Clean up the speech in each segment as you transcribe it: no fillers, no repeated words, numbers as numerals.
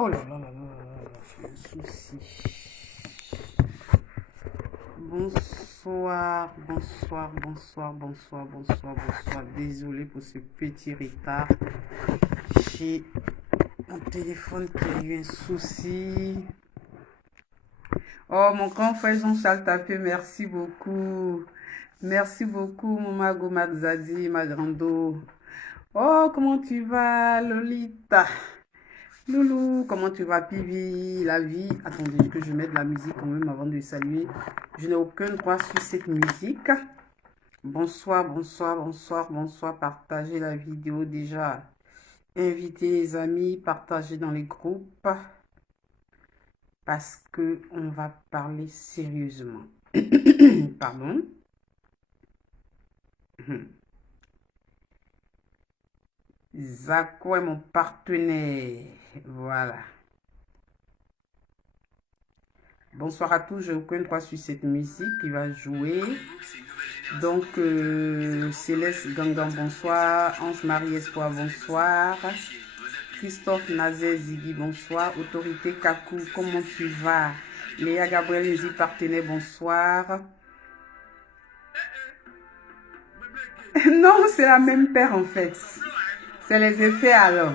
Oh là là là là là là, j'ai un souci. Bonsoir, bonsoir, bonsoir, bonsoir, bonsoir, bonsoir. Désolé pour ce petit retard. J'ai mon téléphone qui a eu un souci. Oh, mon grand frère Jean-Charles Tapé, merci beaucoup. Merci beaucoup, Maman Gomadzadi, ma grando. Oh, comment tu vas, Lolita? Loulou, comment tu vas, Pivi? La vie. Attendez que je mette de la musique quand même avant de le saluer. Je n'ai aucun droit sur cette musique. Bonsoir, bonsoir, bonsoir, bonsoir. Partagez la vidéo déjà. Invitez les amis, partagez dans les groupes. Parce que on va parler sérieusement. Pardon. Zako est mon partenaire. Voilà. Bonsoir à tous. J'ai aucun droit sur cette musique qui va jouer. Donc, Céleste Gangan, bonsoir. Ange-Marie Espoir, bonsoir. Christophe Nazer Ziggy, bonsoir. Autorité Kakou, comment tu vas? Léa Gabriel Nzi, partenaire, bonsoir. Non, c'est la même paire en fait. C'est les effets alors.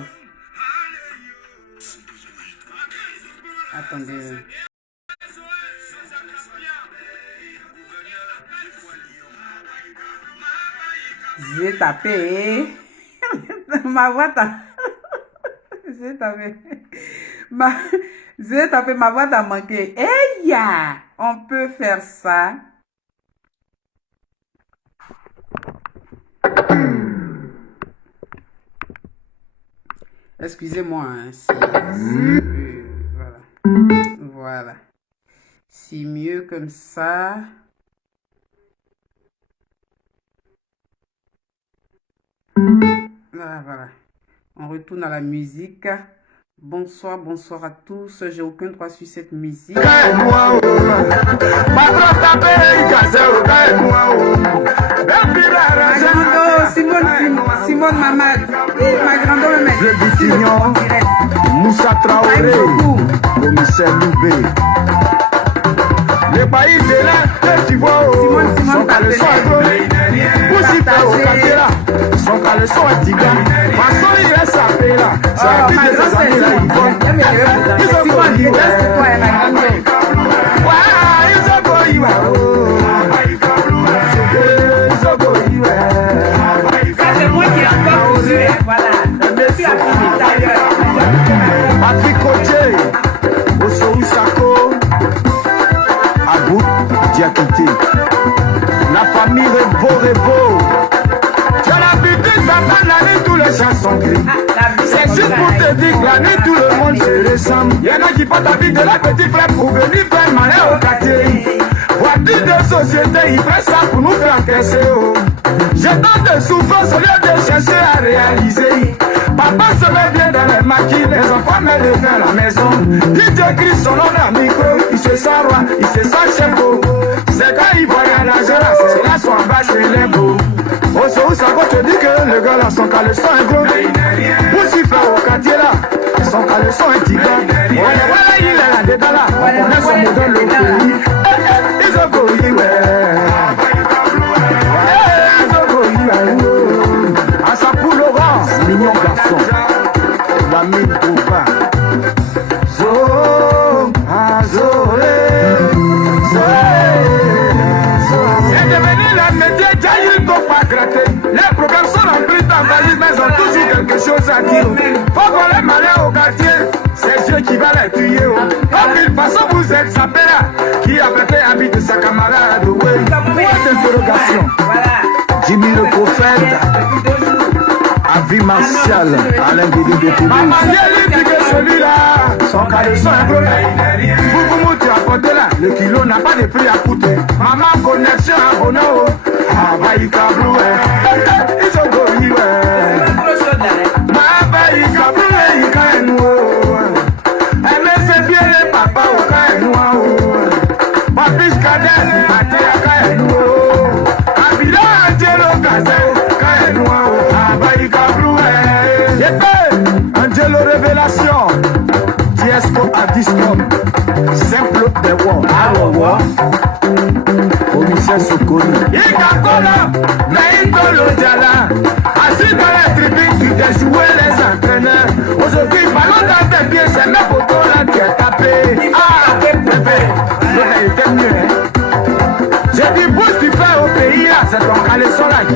Attendez. J'ai tapé. Ma voix t'a... J'ai tapé. J'ai tapé, ma voix t'a manqué. Hey, ya! On peut faire ça. Excusez-moi, hein, voilà. Voilà. C'est mieux comme ça. Voilà. On retourne à la musique. Bonsoir, bonsoir à tous. J'ai aucun droit sur cette musique. Simone Mamad, ma grande Moussa Traoré, commissaire Loubé. Les pays de là, tu vois, son caleçon est gros. Poussi fait au quartier là, son caleçon est tiga. Façon il est sapé là, c'est la vie de ses amis là, ils vont. Ils ont beau c'est moi qui ai encore posé. Voilà. Merci à qui d'ailleurs. Patrick Cotier, Ossou Sako, Abou Diakité. La famille Revo. Tu as l'habitude d'entendre la nuit tous les chansons crient. C'est juste pour te dire que la nuit tout le monde se ressemble. Il y en a qui portent la vie de la petite frère pour venir faire malin au quartier. Voiture de société, ils prennent ça pour nous faire encaisser. J'ai tant de souffrance au lieu de chercher à réaliser. Papa se met bien dans les maquis, les enfants mettent le vin à la maison. DJ crie son nom dans le micro, il se sent roi, il se sent chef. C'est quand il voit un argent, c'est là son bas, c'est les beaux. Au son ça te dit que le gars là, son caleçon est gros. Pour s'y faire au quartier là, son caleçon est tigre. Voilà, il est là dedans là, on est son modèle le pays. Ils ont beau, ouais. Mignon garçon, l'ami Bouba. C'est devenu la média, il ne faut pas gratter. Les programmes sont remplis d'envahis, mais ils ont toujours quelque chose à dire. Faut qu'on les malins au quartier, c'est Dieu qui va les tuer. De toute façon, vous êtes sa père qui a fait habit de sa camarade. Oui, point d'interrogation. Jimmy le prophète. Avis Martial, Alain Guédé de Toulouse. Maman, il dit que celui-là, son caleçon est gros. Vous tu as porté là, le kilo n'a pas de prix à coûter. Maman, connexion à Bono. Ah, bah, il cabrou, ils sont beaux, Ma bah, il cabrou, il caille nous. Mais c'est bien les papas au caille nous. Papis Kadel, Maté à caille nous. Abila, Angelo, Gazelle, caille nous. Angelo Révélation,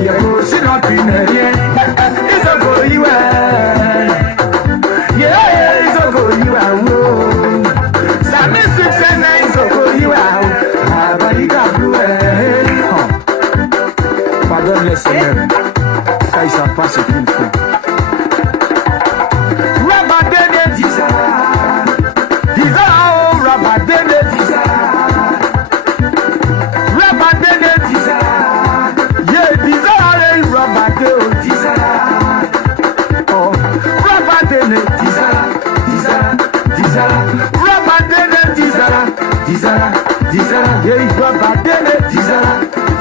Yego, sinon tu n'es rien. Isoko iwa. Yeah, Isoko iwa. Sami succès na Isoko iwa. Abalika blue. Pardonne les seigneurs. Ça, ils savent pas ce qu'il faut. Rabadene Dizara. Dizara, oh, Rabadene Dizara. Rabadene Dizara. Yeah, Dizara, Rabadene Dizara. Oh, Rabadene Dizara. Dizara, Dizara. Rabadene Dizara. Dizara, Dizara. Yeah, Rabadene Dizara.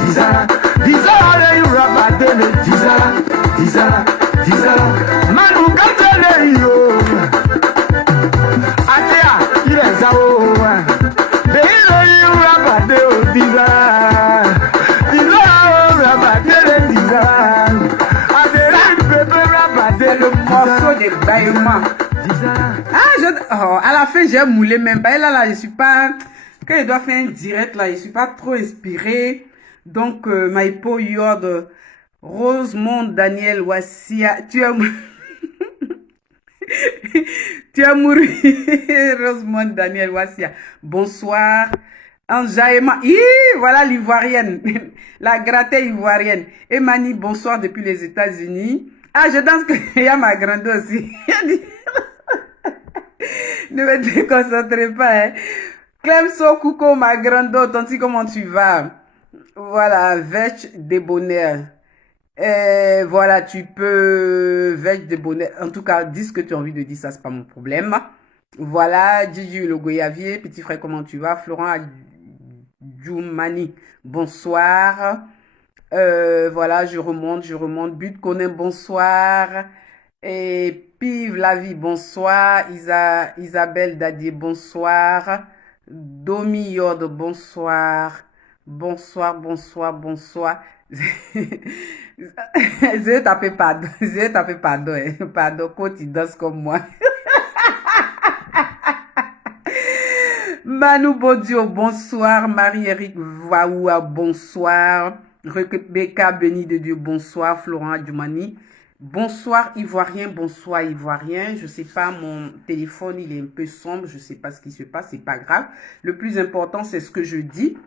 Dizara, Dizara, Rabadene Dizara. Dizara, Dizara. Manu Katele yo. Atea, il est zao. De hiro Rabadene Dizara. Dizara, Rabadene Dizara. C'est le morceau de Baïma. Ah, à la fin, j'ai moulé même pas. Et là, je suis pas... Quand je dois faire un direct, là, je suis pas trop inspirée. Donc, Maïpo Yord, Rosemont, Daniel, Wassia, tu es... tu es mouru. Rosemont, Daniel, Wassia. Bonsoir. Anjaïma. Voilà l'ivoirienne. La grattée ivoirienne. Emani, bonsoir depuis les États-Unis. Ah, je danse qu'il y a ma grande aussi. Ne me déconcentrez pas, hein. Clemso, coucou, ma grande, tanti, comment tu vas? Voilà, Vech des bonheurs. Voilà, tu peux, Vech des bonheurs. En tout cas, dis ce que tu as envie de dire, ça, c'est pas mon problème. Voilà, Gigi le Goyavier, petit frère, comment tu vas? Florent Djoumani, bonsoir. Voilà, je remonte. But Conin, bonsoir. Et Pive la vie, bonsoir. Isabelle Dadier, bonsoir. Domi Yod, bonsoir. Bonsoir. Je vais taper pardon. Pardon, quand tu danses comme moi. Manu Bodio, bonsoir. Marie-Éric Vaoua, bonsoir. Rebecca Béni de Dieu, bonsoir. Florent Adjoumani, bonsoir. Ivoirien, bonsoir Ivoirien. Je sais pas, mon téléphone, il est un peu sombre. Je sais pas ce qui se passe, c'est pas grave. Le plus important, c'est ce que je dis.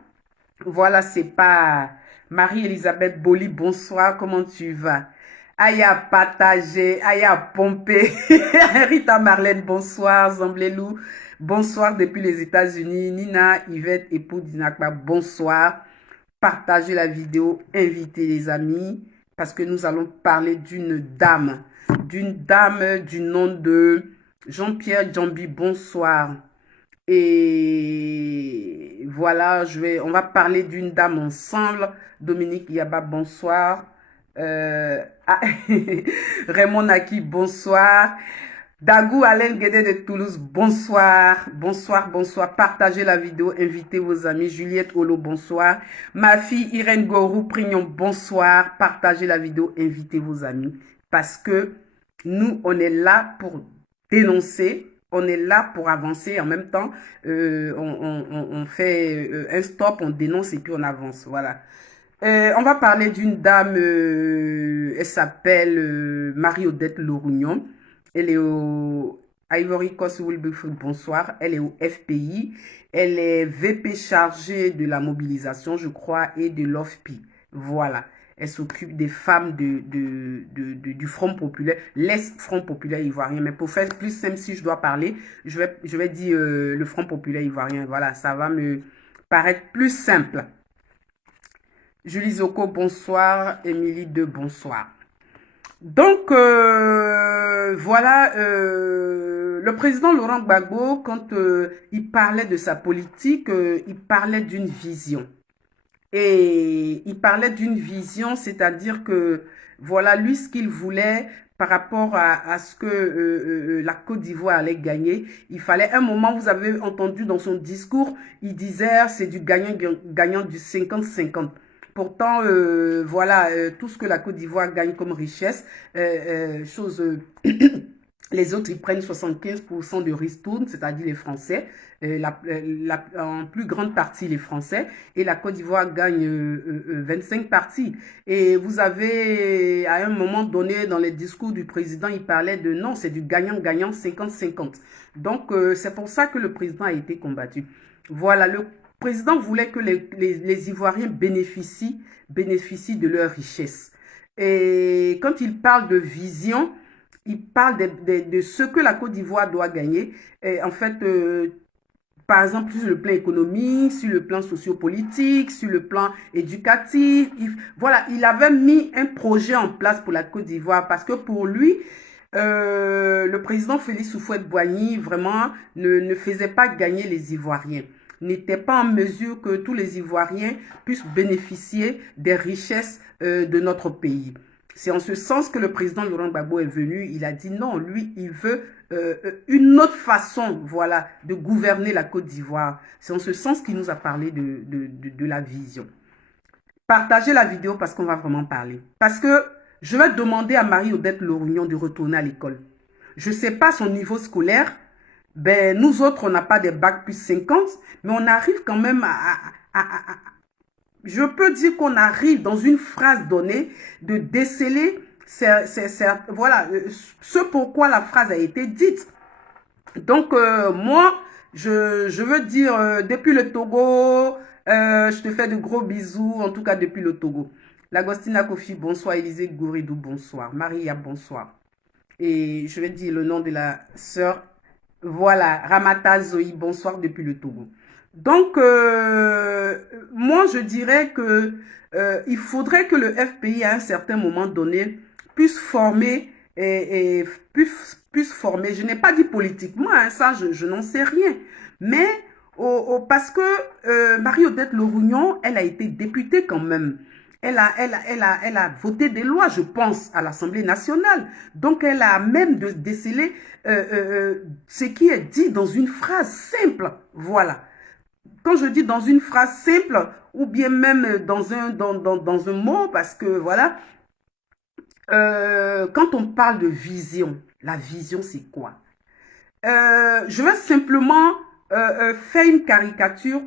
Voilà, c'est pas... Marie-Elisabeth Boli, bonsoir. Comment tu vas? Aya partagé, Aya pompé. Rita Marlène, bonsoir. Zamblelou, bonsoir depuis les États-Unis. Nina, Yvette, époux d'Inakba, bonsoir. Partagez la vidéo, invitez les amis, parce que nous allons parler d'une dame du nom de Jean-Pierre Djambi, bonsoir. Et voilà, on va parler d'une dame ensemble. Dominique Yaba, bonsoir. Raymond Naki, bonsoir. Dagou Alain Guédé de Toulouse, bonsoir. Bonsoir. Partagez la vidéo, invitez vos amis. Juliette Olo, bonsoir. Ma fille Irène Gorou Prignon, bonsoir. Partagez la vidéo, invitez vos amis. Parce que nous, on est là pour dénoncer. On est là pour avancer. En même temps, on fait un stop, on dénonce et puis on avance. Voilà. On va parler d'une dame, elle s'appelle Marie-Odette Lorougnon. Elle est au Ivory Coast Wilberforce, bonsoir. Elle est au FPI. Elle est VP chargée de la mobilisation, je crois, et de l'OFPI. Voilà. Elle s'occupe des femmes du Front populaire, l'Est-Front populaire ivoirien. Mais pour faire plus simple, si je dois parler, je vais dire le Front populaire ivoirien. Voilà, ça va me paraître plus simple. Julie Zoko, bonsoir. Émilie De, bonsoir. Donc, voilà, le président Laurent Gbagbo, quand il parlait de sa politique, il parlait d'une vision. Et il parlait d'une vision, c'est-à-dire que, voilà, lui, ce qu'il voulait par rapport à ce que la Côte d'Ivoire allait gagner, il fallait un moment, vous avez entendu dans son discours, il disait, c'est du gagnant du 50-50. Pourtant, voilà, tout ce que la Côte d'Ivoire gagne comme richesse, chose Les autres, ils prennent 75% de ristourne, c'est-à-dire les Français, en plus grande partie les Français, et la Côte d'Ivoire gagne 25 parties. Et vous avez, à un moment donné, dans les discours du président, il parlait de non, c'est du gagnant-gagnant 50-50. Donc, c'est pour ça que le président a été combattu. Voilà, le président voulait que les Ivoiriens bénéficient de leur richesse. Et quand il parle de vision, il parle de ce que la Côte d'Ivoire doit gagner. Et en fait, par exemple, sur le plan économique, sur le plan sociopolitique, sur le plan éducatif. Voilà, il avait mis un projet en place pour la Côte d'Ivoire parce que pour lui, le président Félix Houphouët-Boigny vraiment ne faisait pas gagner les Ivoiriens. N'était pas en mesure que tous les Ivoiriens puissent bénéficier des richesses de notre pays. C'est en ce sens que le président Laurent Gbagbo est venu. Il a dit non, lui, il veut une autre façon, voilà, de gouverner la Côte d'Ivoire. C'est en ce sens qu'il nous a parlé de la vision. Partagez la vidéo parce qu'on va vraiment parler. Parce que je vais demander à Marie-Odette Lorugnon de retourner à l'école. Je ne sais pas son niveau scolaire. Ben, nous autres, on n'a pas des bacs plus 50, mais on arrive quand même je peux dire qu'on arrive dans une phrase donnée de déceler voilà, ce pourquoi la phrase a été dite. Donc, moi, je veux dire, depuis le Togo, je te fais de gros bisous, en tout cas depuis le Togo. Lagostina Kofi, bonsoir. Élisée Gouridou, bonsoir. Maria, bonsoir. Et je vais dire le nom de la sœur. Voilà, Ramata Zoï, bonsoir depuis le Togo. Donc, moi, je dirais que il faudrait que le FPI, à un certain moment donné, puisse former puisse former. Je n'ai pas dit politiquement, hein, ça, je n'en sais rien. Mais parce que Marie-Odette Lorugnon, elle a été députée quand même. Elle a voté des lois, je pense, à l'Assemblée nationale. Donc, elle a même décelé ce qui est dit dans une phrase simple. Voilà. Quand je dis dans une phrase simple, ou bien même dans un mot, parce que voilà, quand on parle de vision, la vision c'est quoi? Je vais simplement faire une caricature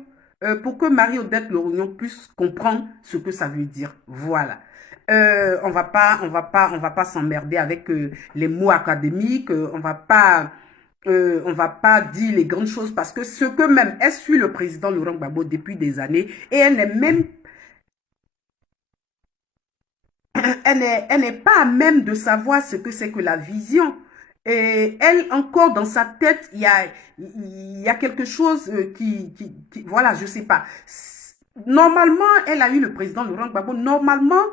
pour que Marie-Odette Lorugnon puisse comprendre ce que ça veut dire. Voilà. On va pas s'emmerder avec les mots académiques, on va pas dire les grandes choses parce que ce que même, elle suit le président Laurent Gbagbo depuis des années et elle n'est pas à même de savoir ce que c'est que la vision. Et elle, encore dans sa tête, il y a quelque chose qui voilà, je sais pas. Normalement, elle a eu le président Laurent Gbagbo. Normalement,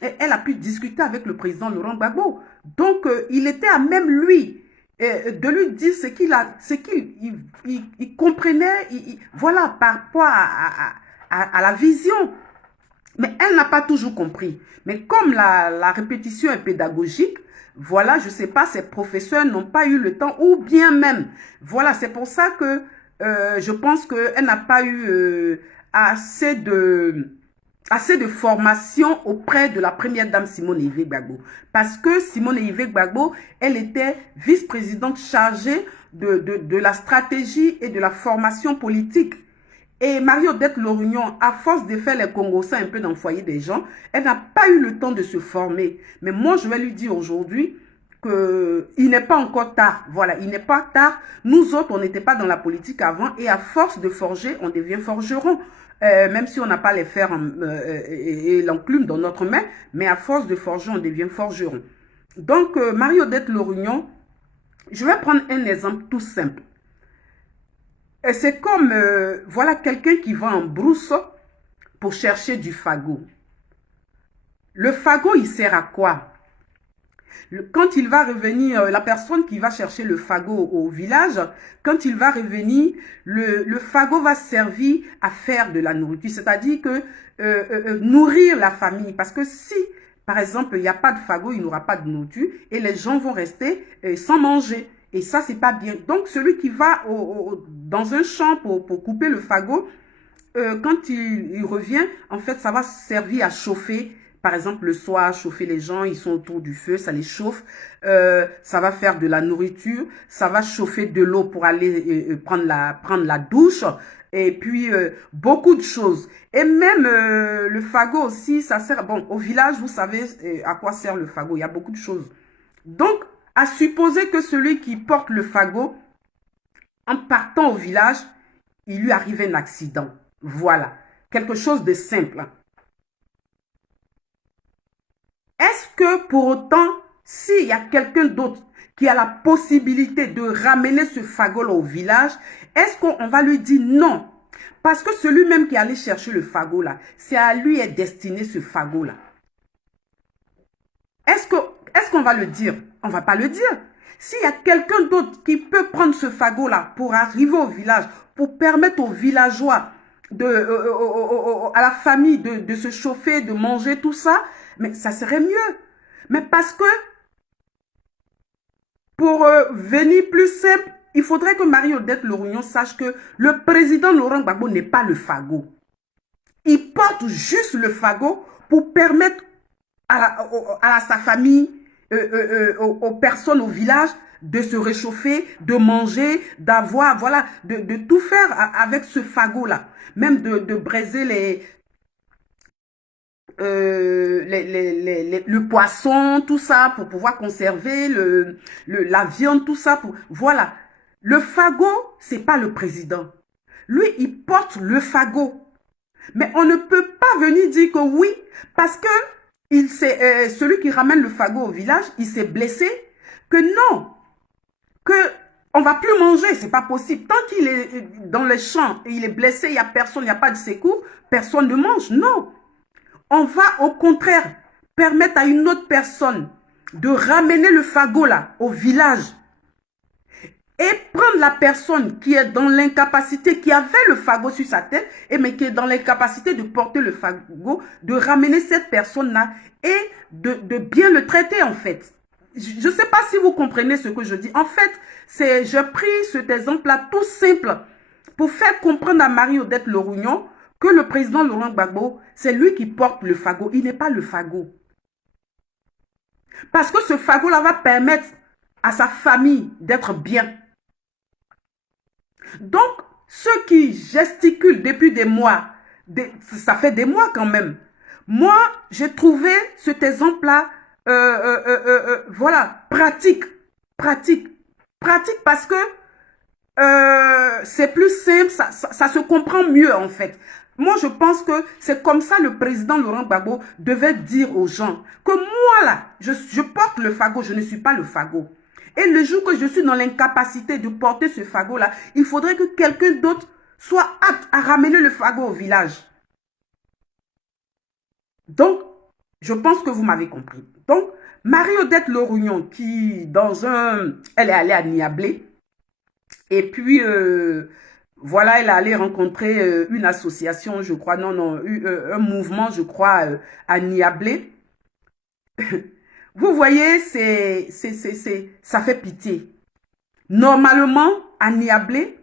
elle a pu discuter avec le président Laurent Gbagbo. Donc, il était à même lui de lui dire ce qu'il comprenait, voilà, par rapport à la vision. Mais elle n'a pas toujours compris. Mais comme la répétition est pédagogique, voilà, je ne sais pas, ses professeurs n'ont pas eu le temps, ou bien même, voilà, c'est pour ça que je pense qu'elle n'a pas eu assez de formation auprès de la première dame Simone Yves Gbagbo. Parce que Simone Yves Gbagbo, elle était vice-présidente chargée de la stratégie et de la formation politique. Et Marie-Odette Lorugnon, à force de faire les Congos un peu dans le foyer des gens, elle n'a pas eu le temps de se former. Mais moi, je vais lui dire aujourd'hui qu'il n'est pas encore tard. Voilà, il n'est pas tard. Nous autres, on n'était pas dans la politique avant. Et à force de forger, on devient forgeron. Même si on n'a pas les fers et l'enclume dans notre main. Mais à force de forger, on devient forgeron. Donc, Marie-Odette Lorugnon, je vais prendre un exemple tout simple. Et c'est comme, voilà, quelqu'un qui va en brousse pour chercher du fagot. Le fagot, il sert à quoi? Quand il va revenir, la personne qui va chercher le fagot au village, quand il va revenir, le fagot va servir à faire de la nourriture. C'est-à-dire que nourrir la famille. Parce que si, par exemple, il n'y a pas de fagot, il n'y aura pas de nourriture et les gens vont rester sans manger. Et ça, c'est pas bien. Donc, celui qui va dans un champ pour couper le fagot, quand il revient, en fait, ça va servir à chauffer par exemple, le soir, chauffer les gens, ils sont autour du feu, ça les chauffe. Ça va faire de la nourriture, ça va chauffer de l'eau pour aller prendre la douche. Et puis, beaucoup de choses. Et même le fagot aussi, ça sert... Bon, au village, vous savez à quoi sert le fagot. Il y a beaucoup de choses. Donc, à supposer que celui qui porte le fagot, en partant au village, il lui arrive un accident. Voilà. Quelque chose de simple. Est-ce que pour autant, s'il y a quelqu'un d'autre qui a la possibilité de ramener ce fagot-là au village, est-ce qu'on va lui dire non? Parce que celui-même qui est allé chercher le fagot-là, c'est à lui est destiné ce fagot-là. Est-ce qu'on va le dire? On ne va pas le dire. S'il y a quelqu'un d'autre qui peut prendre ce fagot-là pour arriver au village, pour permettre aux villageois, à la famille de se chauffer, de manger, tout ça, mais ça serait mieux. Mais parce que, pour venir plus simple, il faudrait que Marie-Odette Lorugnon sache que le président Laurent Gbagbo n'est pas le fagot. Il porte juste le fagot pour permettre à sa famille, aux personnes au village, de se réchauffer, de manger, d'avoir, voilà, de tout faire avec ce fagot-là. Même de braiser le poisson, tout ça, pour pouvoir conserver la viande, tout ça. Voilà. Le fagot, c'est pas le président. Lui, il porte le fagot. Mais on ne peut pas venir dire que oui, parce que celui qui ramène le fagot au village, il s'est blessé, que non, que on va plus manger, c'est pas possible. Tant qu'il est dans les champs et il est blessé, il n'y a personne, il n'y a pas de secours, personne ne mange. Non. On va au contraire permettre à une autre personne de ramener le fagot là au village et prendre la personne qui est dans l'incapacité, qui avait le fagot sur sa tête, mais qui est dans l'incapacité de porter le fagot, de ramener cette personne-là et de bien le traiter en fait. Je ne sais pas si vous comprenez ce que je dis. En fait, j'ai pris cet exemple-là tout simple pour faire comprendre à Marie-Odette Lorugnon que le président Laurent Gbagbo, c'est lui qui porte le fagot. Il n'est pas le fagot. Parce que ce fagot-là va permettre à sa famille d'être bien. Donc, ceux qui gesticulent depuis des mois, ça fait des mois quand même. Moi, j'ai trouvé cet exemple-là, voilà, pratique parce que c'est plus simple, ça se comprend mieux en fait. Moi, je pense que c'est comme ça le président Laurent Gbagbo devait dire aux gens que moi là, je porte le fagot, je ne suis pas le fagot. Et le jour que je suis dans l'incapacité de porter ce fagot-là, il faudrait que quelqu'un d'autre soit apte à ramener le fagot au village. Donc, je pense que vous m'avez compris. Donc, Marie-Odette Lorugnon, elle est allée à Niablé, et puis, voilà, elle est allée rencontrer une association, je crois, un mouvement, je crois, à Niablé. Vous voyez, ça fait pitié. Normalement, à Niablé,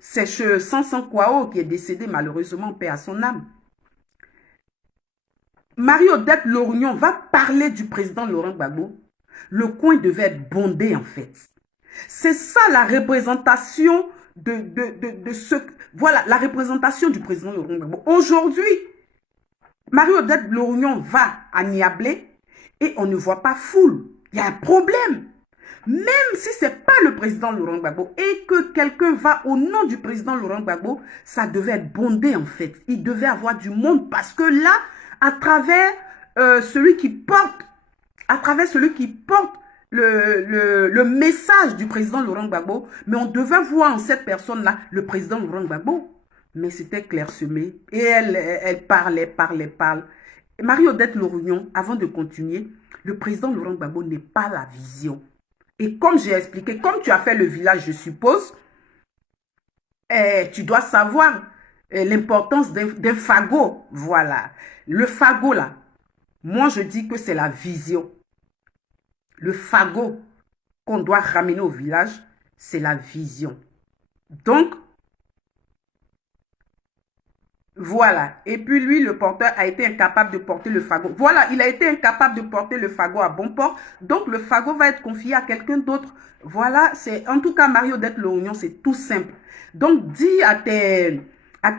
c'est chez Sansan Kwao qui est décédé malheureusement, paix à son âme. Marie-Odette Lorugnon va parler du président Laurent Gbagbo. Le coin devait être bondé en fait. C'est ça la représentation voilà, la représentation du président Laurent Gbagbo. Aujourd'hui, Marie-Odette Lorugnon va à Niablé et on ne voit pas foule. Il y a un problème. Même si ce n'est pas le président Laurent Gbagbo et que quelqu'un va au nom du président Laurent Gbagbo, ça devait être bondé en fait. Il devait avoir du monde parce que là, à travers celui qui porte le message du président Laurent Gbagbo, mais on devait voir en cette personne-là le président Laurent Gbagbo. Mais c'était clairsemé. Et elle parlait. Marie-Odette Lorugnon, avant de continuer, le président Laurent Gbagbo n'est pas la vision. Et comme j'ai expliqué, comme tu as fait le village, je suppose, tu dois savoir l'importance d'un fagot. Voilà. Le fagot, là, moi, je dis que c'est la vision. Le fagot qu'on doit ramener au village, c'est la vision. Donc, Voilà. Et puis lui, le porteur, a été incapable de porter le fagot. Voilà, il a été incapable de porter le fagot à bon port. Donc, le fagot va être confié à quelqu'un d'autre. Voilà, c'est en tout cas, Marie-Odette Lorgnon, c'est tout simple. Donc, dis à tes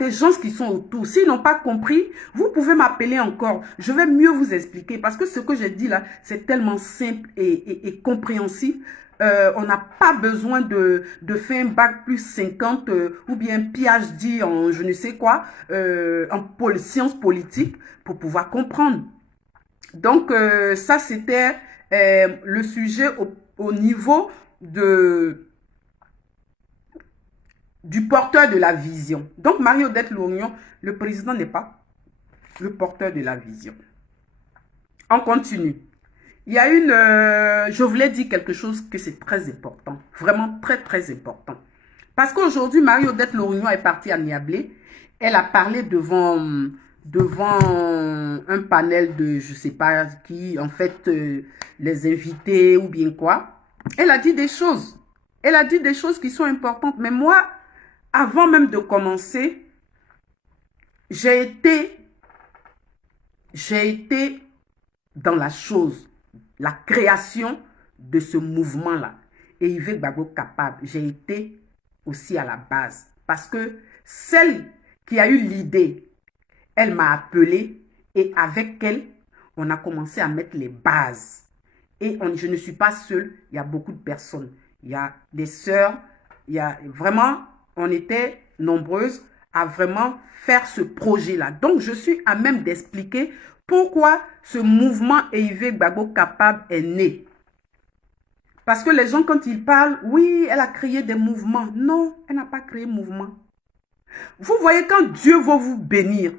gens qui sont autour, s'ils n'ont pas compris, vous pouvez m'appeler encore. Je vais mieux vous expliquer parce que ce que j'ai dit là, c'est tellement simple et compréhensible. On n'a pas besoin de faire un bac plus 50 ou bien PhD en je ne sais quoi, en sciences politiques pour pouvoir comprendre. Donc, ça, c'était le sujet au niveau du porteur de la vision. Donc, Marie-Odette Lorgnon, le président n'est pas le porteur de la vision. On continue. Il y a je voulais dire quelque chose que c'est très important. Vraiment très, très important. Parce qu'aujourd'hui, Marie-Odette Lorgnon est partie à Niablé. Elle a parlé devant un panel de, je ne sais pas qui, en fait, les invités ou bien quoi. Elle a dit des choses. Elle a dit des choses qui sont importantes. Mais moi, avant même de commencer, j'ai été dans la chose, la création de ce mouvement-là. Et Yves Gbagbo capable, j'ai été aussi à la base. Parce que celle qui a eu l'idée, elle m'a appelé et avec elle, on a commencé à mettre les bases. Et je ne suis pas seule, il y a beaucoup de personnes. Il y a des sœurs, il y a vraiment, on était nombreuses à vraiment faire ce projet-là. Donc, je suis à même d'expliquer pourquoi ce mouvement Yves Gbagbo capable est né. Parce que les gens, quand ils parlent, oui, elle a créé des mouvements. Non, elle n'a pas créé mouvement. Vous voyez, quand Dieu va vous bénir,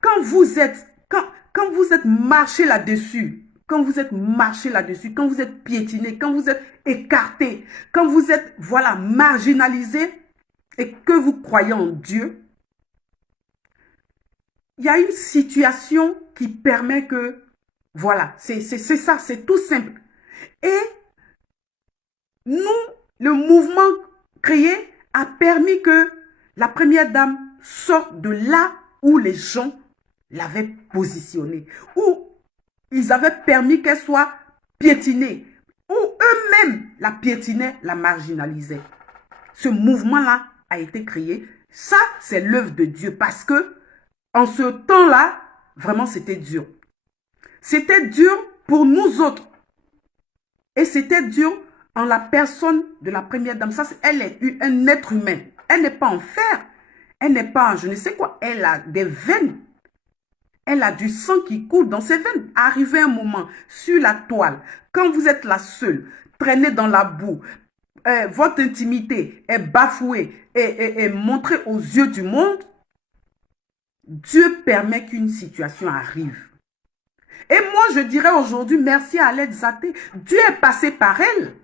quand vous êtes marché là-dessus, quand vous êtes piétiné, quand vous êtes écarté, quand vous êtes, voilà, marginalisé et que vous croyez en Dieu, il y a une situation qui permet que, voilà, c'est ça, c'est tout simple. Et nous, le mouvement créé a permis que la première dame sorte de là où les gens l'avaient positionnée, où ils avaient permis qu'elle soit piétinée, où eux-mêmes la piétinaient, la marginalisaient. Ce mouvement-là a été créé. Ça, c'est l'œuvre de Dieu parce que en ce temps-là, vraiment, c'était dur. C'était dur pour nous autres. Et c'était dur en la personne de la première dame. Ça, elle est un être humain. Elle n'est pas en fer. Elle n'est pas en je ne sais quoi. Elle a des veines. Elle a du sang qui coule dans ses veines. Arrivé un moment, sur la toile, quand vous êtes la seule, traînée dans la boue, votre intimité est bafouée et montrée aux yeux du monde, Dieu permet qu'une situation arrive. Et moi, je dirais aujourd'hui, merci à Aled Zaté. Dieu est passé par elle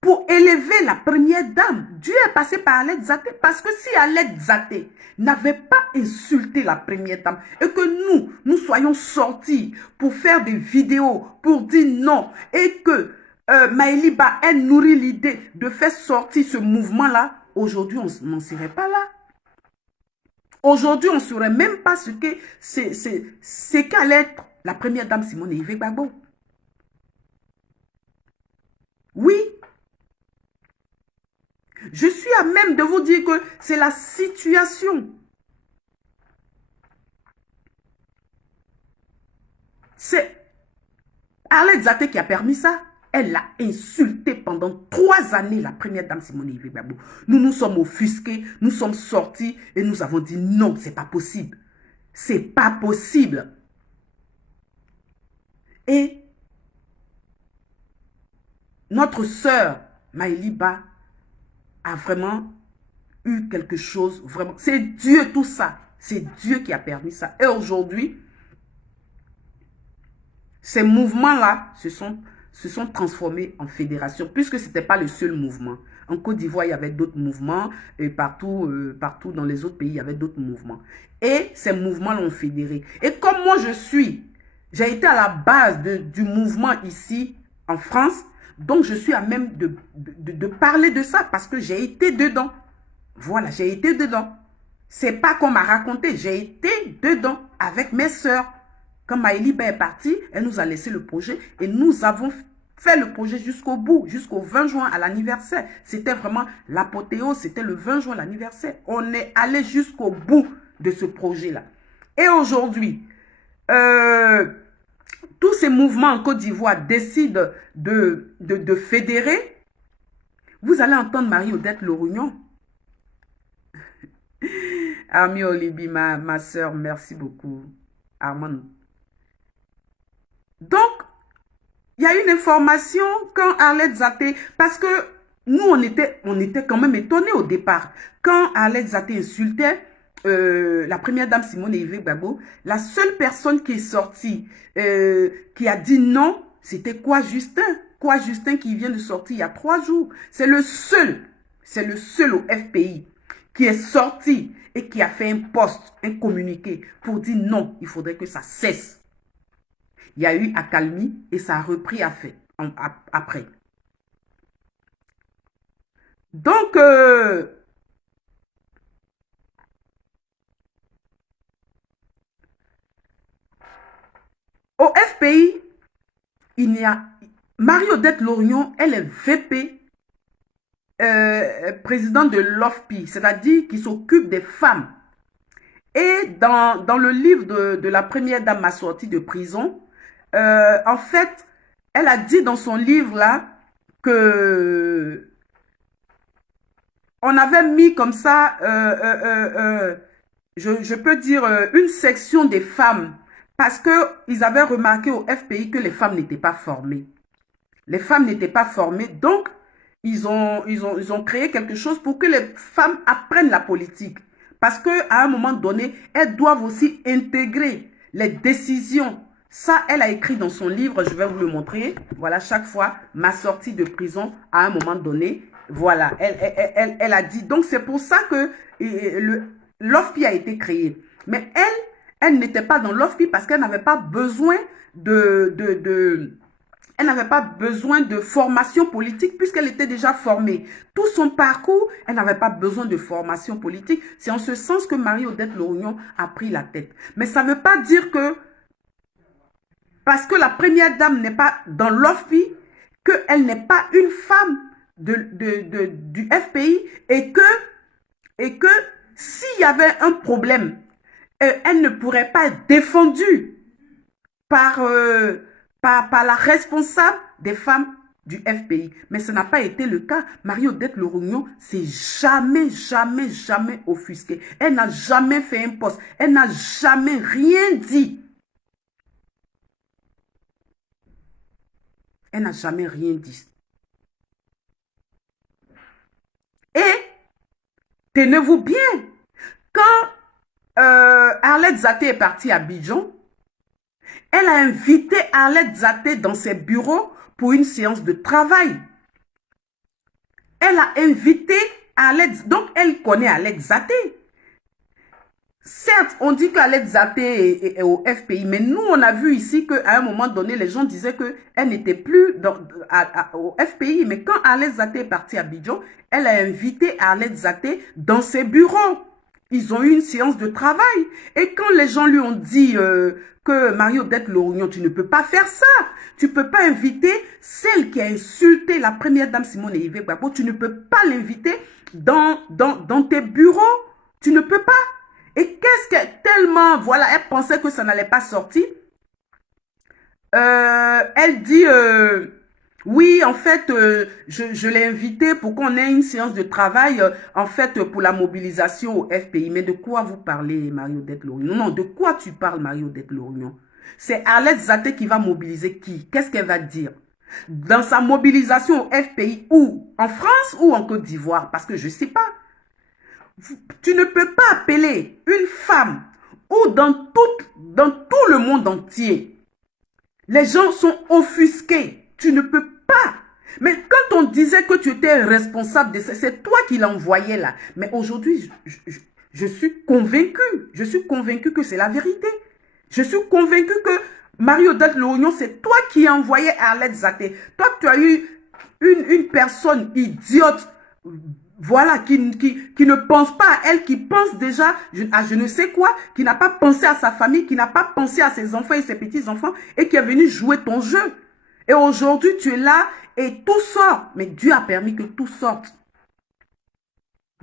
pour élever la première dame. Dieu est passé par Aled Zaté parce que si Aled Zaté n'avait pas insulté la première dame et que nous soyons sortis pour faire des vidéos, pour dire non, et que Maëliba ait nourri l'idée de faire sortir ce mouvement-là, aujourd'hui, on n'en serait pas là. Aujourd'hui, on ne saurait même pas ce qu'allait être la première dame Simone Yves Gbagbo. Oui. Je suis à même de vous dire que c'est la situation. C'est Aled Zaté qui a permis ça. Elle l'a insulté pendant 3 années, la première dame Simone Yves Gbagbo. Nous nous sommes offusqués, nous sommes sortis et nous avons dit non, c'est pas possible. C'est pas possible. Et notre sœur Maëliba a vraiment eu quelque chose, vraiment. C'est Dieu tout ça. C'est Dieu qui a permis ça. Et aujourd'hui, ces mouvements-là se sont transformés en fédération, puisque ce n'était pas le seul mouvement. En Côte d'Ivoire, il y avait d'autres mouvements, et partout dans les autres pays, il y avait d'autres mouvements. Et ces mouvements l'ont fédéré. Et comme moi, j'ai été à la base du mouvement ici, en France, donc je suis à même de parler de ça, parce que j'ai été dedans. Voilà, j'ai été dedans. C'est pas qu'on m'a raconté. J'ai été dedans avec mes sœurs. Quand Maëliba est partie, elle nous a laissé le projet et nous avons fait le projet jusqu'au bout, jusqu'au 20 juin à l'anniversaire. C'était vraiment l'apothéose, c'était le 20 juin l'anniversaire. On est allé jusqu'au bout de ce projet-là. Et aujourd'hui, tous ces mouvements en Côte d'Ivoire décident de fédérer. Vous allez entendre Marie-Odette Lorugnon. Armi Olibi, ma soeur, merci beaucoup. Armand. Donc, il y a une information quand Arlette Zaté, parce que nous, on était quand même étonnés au départ. Quand Arlette Zaté insultait la première dame Simone Yves Gbagbo, la seule personne qui est sortie, qui a dit non, c'était Kwa Justin. Kwa Justin qui vient de sortir il y a 3 jours. C'est le seul au FPI qui est sorti et qui a fait un post, un communiqué pour dire non, il faudrait que ça cesse. Il y a eu accalmie et ça a repris après. Donc, au FPI, il y a Marie-Odette Lorugnon, elle est VP, présidente de l'OFPI, c'est-à-dire qui s'occupe des femmes. Et dans le livre de la première dame ma sortie de prison, en fait, elle a dit dans son livre là que on avait mis comme ça, je peux dire, une section des femmes parce qu'ils avaient remarqué au FPI que les femmes n'étaient pas formées. Les femmes n'étaient pas formées, donc ils ont créé quelque chose pour que les femmes apprennent la politique. Parce qu'à un moment donné, elles doivent aussi intégrer les décisions. Ça, elle a écrit dans son livre, je vais vous le montrer. Voilà, chaque fois, ma sortie de prison, à un moment donné, voilà, elle a dit. Donc, c'est pour ça que l'OFPI a été créé. Mais elle n'était pas dans l'OFPI parce qu'elle n'avait pas besoin elle n'avait pas besoin de formation politique puisqu'elle était déjà formée. Tout son parcours, elle n'avait pas besoin de formation politique. C'est en ce sens que Marie-Odette Lorugnon a pris la tête. Mais ça ne veut pas dire que, parce que la première dame n'est pas dans l'OFPI, qu'elle n'est pas une femme du FPI et que s'il y avait un problème, elle ne pourrait pas être défendue par la responsable des femmes du FPI. Mais ce n'a pas été le cas. Marie-Odette Lorugnon s'est jamais offusquée. Elle n'a jamais fait un poste. Elle n'a jamais rien dit. Elle n'a jamais rien dit. Et, tenez-vous bien, quand Arlette Zaté est partie à Abidjan, elle a invité Arlette Zaté dans ses bureaux pour une séance de travail. Elle a invité Arlette, donc elle connaît Arlette Zaté. Certes, on dit qu'Arlette Zaté est au FPI, mais nous, on a vu ici qu'à un moment donné, les gens disaient qu'elle n'était plus au FPI. Mais quand Arlette Zaté est partie à Abidjan, elle a invité Arlette Zaté dans ses bureaux. Ils ont eu une séance de travail. Et quand les gens lui ont dit que Marie-Odette Lorugnon, tu ne peux pas faire ça. Tu ne peux pas inviter celle qui a insulté la première dame Simone Yves Gbagbo. Tu ne peux pas l'inviter dans tes bureaux. Tu ne peux pas. Et qu'est-ce que tellement, voilà, elle pensait que ça n'allait pas sortir. Elle dit, oui, en fait, je l'ai invité pour qu'on ait une séance de travail, en fait, pour la mobilisation au FPI. Mais de quoi vous parlez, Marie-Odette Lorugnon? Non, de quoi tu parles, Marie-Odette Lorugnon? C'est Arlette Zaté qui va mobiliser qui? Qu'est-ce qu'elle va dire? Dans sa mobilisation au FPI, où? En France ou en Côte d'Ivoire? Parce que je ne sais pas. Tu ne peux pas appeler une femme ou dans tout le monde entier. Les gens sont offusqués. Tu ne peux pas. Mais quand on disait que tu étais responsable de ça, c'est toi qui l'envoyais là. Mais aujourd'hui, je suis convaincue. Je suis convaincue que c'est la vérité. Je suis convaincue que Marie-Odette Lorugnon, c'est toi qui envoyais Arlette Zaté. Toi, tu as eu une personne idiote, voilà, qui ne pense pas à elle, qui pense déjà à je ne sais quoi, qui n'a pas pensé à sa famille, qui n'a pas pensé à ses enfants et ses petits-enfants, et qui est venu jouer ton jeu. Et aujourd'hui, tu es là et tout sort. Mais Dieu a permis que tout sorte.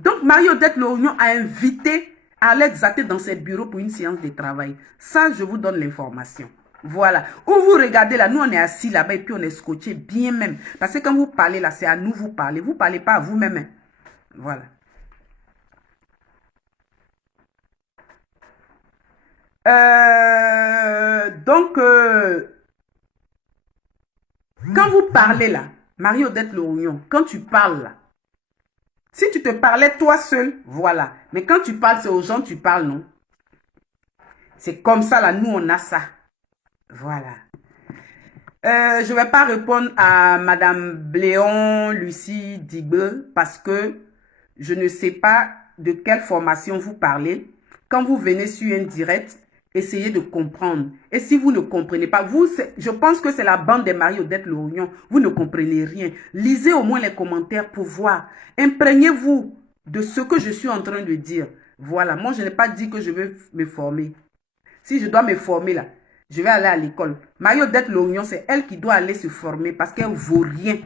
Donc, Marie-Odette Lorignon a invité à aller exalter dans ses bureaux pour une séance de travail. Ça, je vous donne l'information. Voilà. Où vous regardez là, nous on est assis là-bas et puis on est scotché bien même. Parce que quand vous parlez là, c'est à nous vous parlez. Vous ne parlez pas à vous-même. Hein. Voilà. Donc, quand vous parlez là, Marie-Odette Lorignon, quand tu parles là, si tu te parlais toi seul, voilà. Mais quand tu parles, c'est aux gens tu parles, non? C'est comme ça là, nous on a ça. Voilà. Je ne vais pas répondre à Madame Bléon Lucie Dibe parce que je ne sais pas de quelle formation vous parlez. Quand vous venez sur un direct, essayez de comprendre. Et si vous ne comprenez pas, je pense que c'est la bande des Marie-Odette Lorignon. Vous ne comprenez rien. Lisez au moins les commentaires pour voir. Imprégnez-vous de ce que je suis en train de dire. Voilà. Moi, je n'ai pas dit que je veux me former. Si je dois me former là, je vais aller à l'école. Marie-Odette Lorignon, c'est elle qui doit aller se former parce qu'elle ne vaut rien.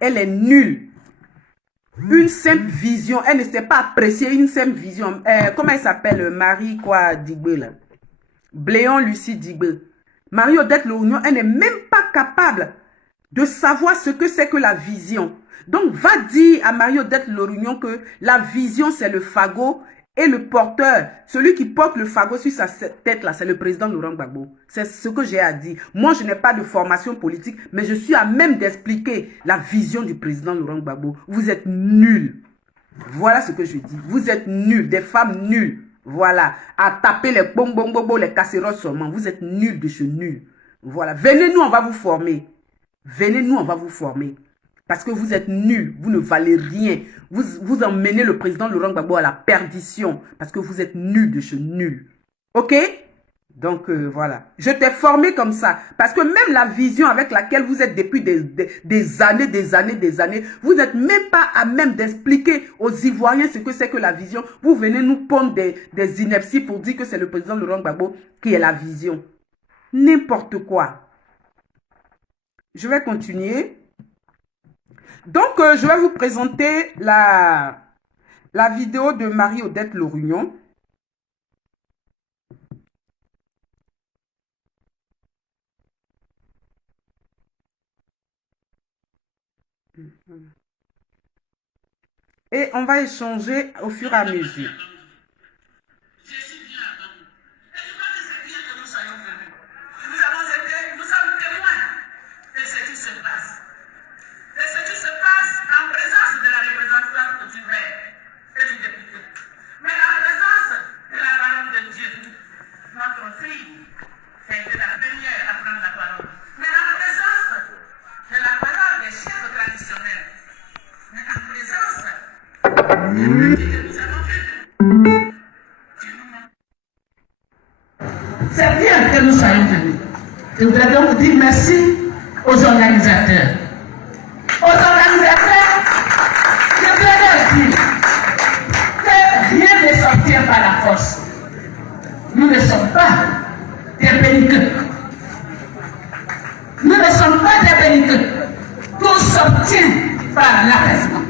Elle est nulle. Une simple vision. Elle ne sait pas apprécier une simple vision. Comment elle s'appelle? Marie quoi Dibe là? Bléon Lucie Dibe. Marie-Odette Lorignon, elle n'est même pas capable de savoir ce que c'est que la vision. Donc, va dire à Marie-Odette Lorignon que la vision, c'est le fagot. Et le porteur, celui qui porte le fagot sur sa tête là, c'est le président Laurent Gbagbo. C'est ce que j'ai à dire. Moi, je n'ai pas de formation politique, mais je suis à même d'expliquer la vision du président Laurent Gbagbo. Vous êtes nuls. Voilà ce que je dis. Vous êtes nuls, des femmes nulles. Voilà, à taper les bonbons, les casseroles seulement. Vous êtes nuls de chez nuls. Voilà, venez nous, on va vous former. Venez nous, on va vous former. Parce que vous êtes nuls, vous ne valez rien. Vous emmenez le président Laurent Gbagbo à la perdition. Parce que vous êtes nuls de chez nuls. Ok? Donc, voilà. Je t'ai formé comme ça. Parce que même la vision avec laquelle vous êtes depuis des années, vous n'êtes même pas à même d'expliquer aux Ivoiriens ce que c'est que la vision. Vous venez nous pondre des inepties pour dire que c'est le président Laurent Gbagbo qui est la vision. N'importe quoi. Je vais continuer. Donc, je vais vous présenter la vidéo de Marie-Odette Lorignon. Et on va échanger au fur et à mesure. C'est bien que nous soyons venus. Je voudrais donc dire merci aux organisateurs. Aux organisateurs, je voudrais leur dire que rien ne s'obtient par la force. Nous ne sommes pas des belliqueux. Nous ne sommes pas des belliqueux. Tout s'obtient par l'apaisement.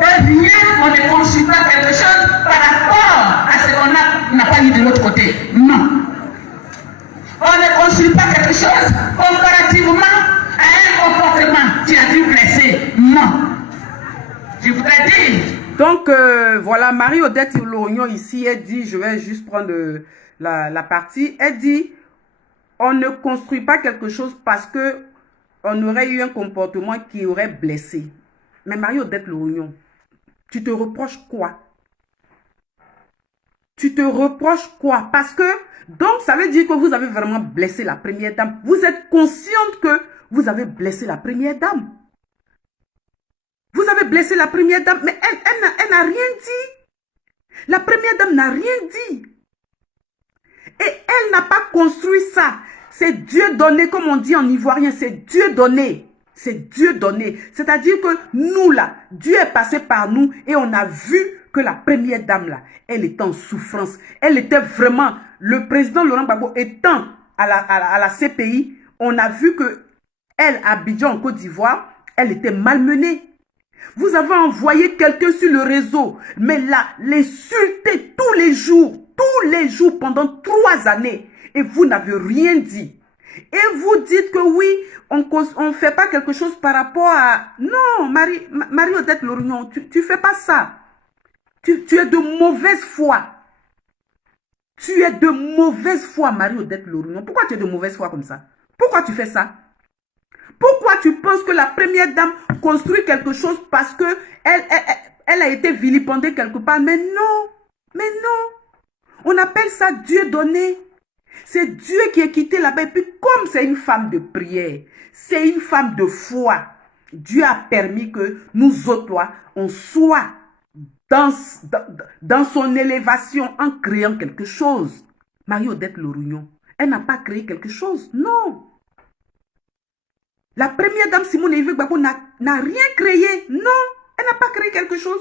Et rien, on ne construit pas quelque chose par rapport à ce qu'on n'a pas eu de l'autre côté. Non. On ne construit pas quelque chose comparativement à un comportement qui a dû blesser. Non. Je voudrais dire. Donc, voilà, Marie-Odette Lorignon ici, elle dit, je vais juste prendre la partie, elle dit, on ne construit pas quelque chose parce que on aurait eu un comportement qui aurait blessé. Mais Marie-Odette Lorignon, tu te reproches quoi? Tu te reproches quoi? Parce que, donc, ça veut dire que vous avez vraiment blessé la première dame. Vous êtes consciente que vous avez blessé la première dame. Vous avez blessé la première dame, mais elle n'a rien dit. La première dame n'a rien dit. Et elle n'a pas construit ça. C'est Dieu donné, comme on dit en ivoirien, c'est Dieu donné. C'est Dieu donné. C'est-à-dire que nous, là, Dieu est passé par nous et on a vu que la première dame, là, elle était en souffrance. Elle était vraiment, le président Laurent Gbagbo étant à la CPI, on a vu que elle, à Abidjan, en Côte d'Ivoire, elle était malmenée. Vous avez envoyé quelqu'un sur le réseau, mais là, l'insulter tous les jours, pendant 3 années, et vous n'avez rien dit. Et vous dites que oui, on ne fait pas quelque chose par rapport à... Non, Marie-Odette Lorignon, tu ne fais pas ça. Tu es de mauvaise foi. Tu es de mauvaise foi, Marie-Odette Lorignon. Pourquoi tu es de mauvaise foi comme ça? Pourquoi tu fais ça? Pourquoi tu penses que la première dame construit quelque chose parce que elle a été vilipendée quelque part? Mais non. On appelle ça Dieu donné. C'est Dieu qui est quitté là-bas. Et puis comme c'est une femme de prière, c'est une femme de foi, Dieu a permis que nous autres, on soit dans son élévation en créant quelque chose. Marie-Odette Lorignon, elle n'a pas créé quelque chose. Non. La première dame Simone Veil Gbagbo n'a rien créé. Non, elle n'a pas créé quelque chose.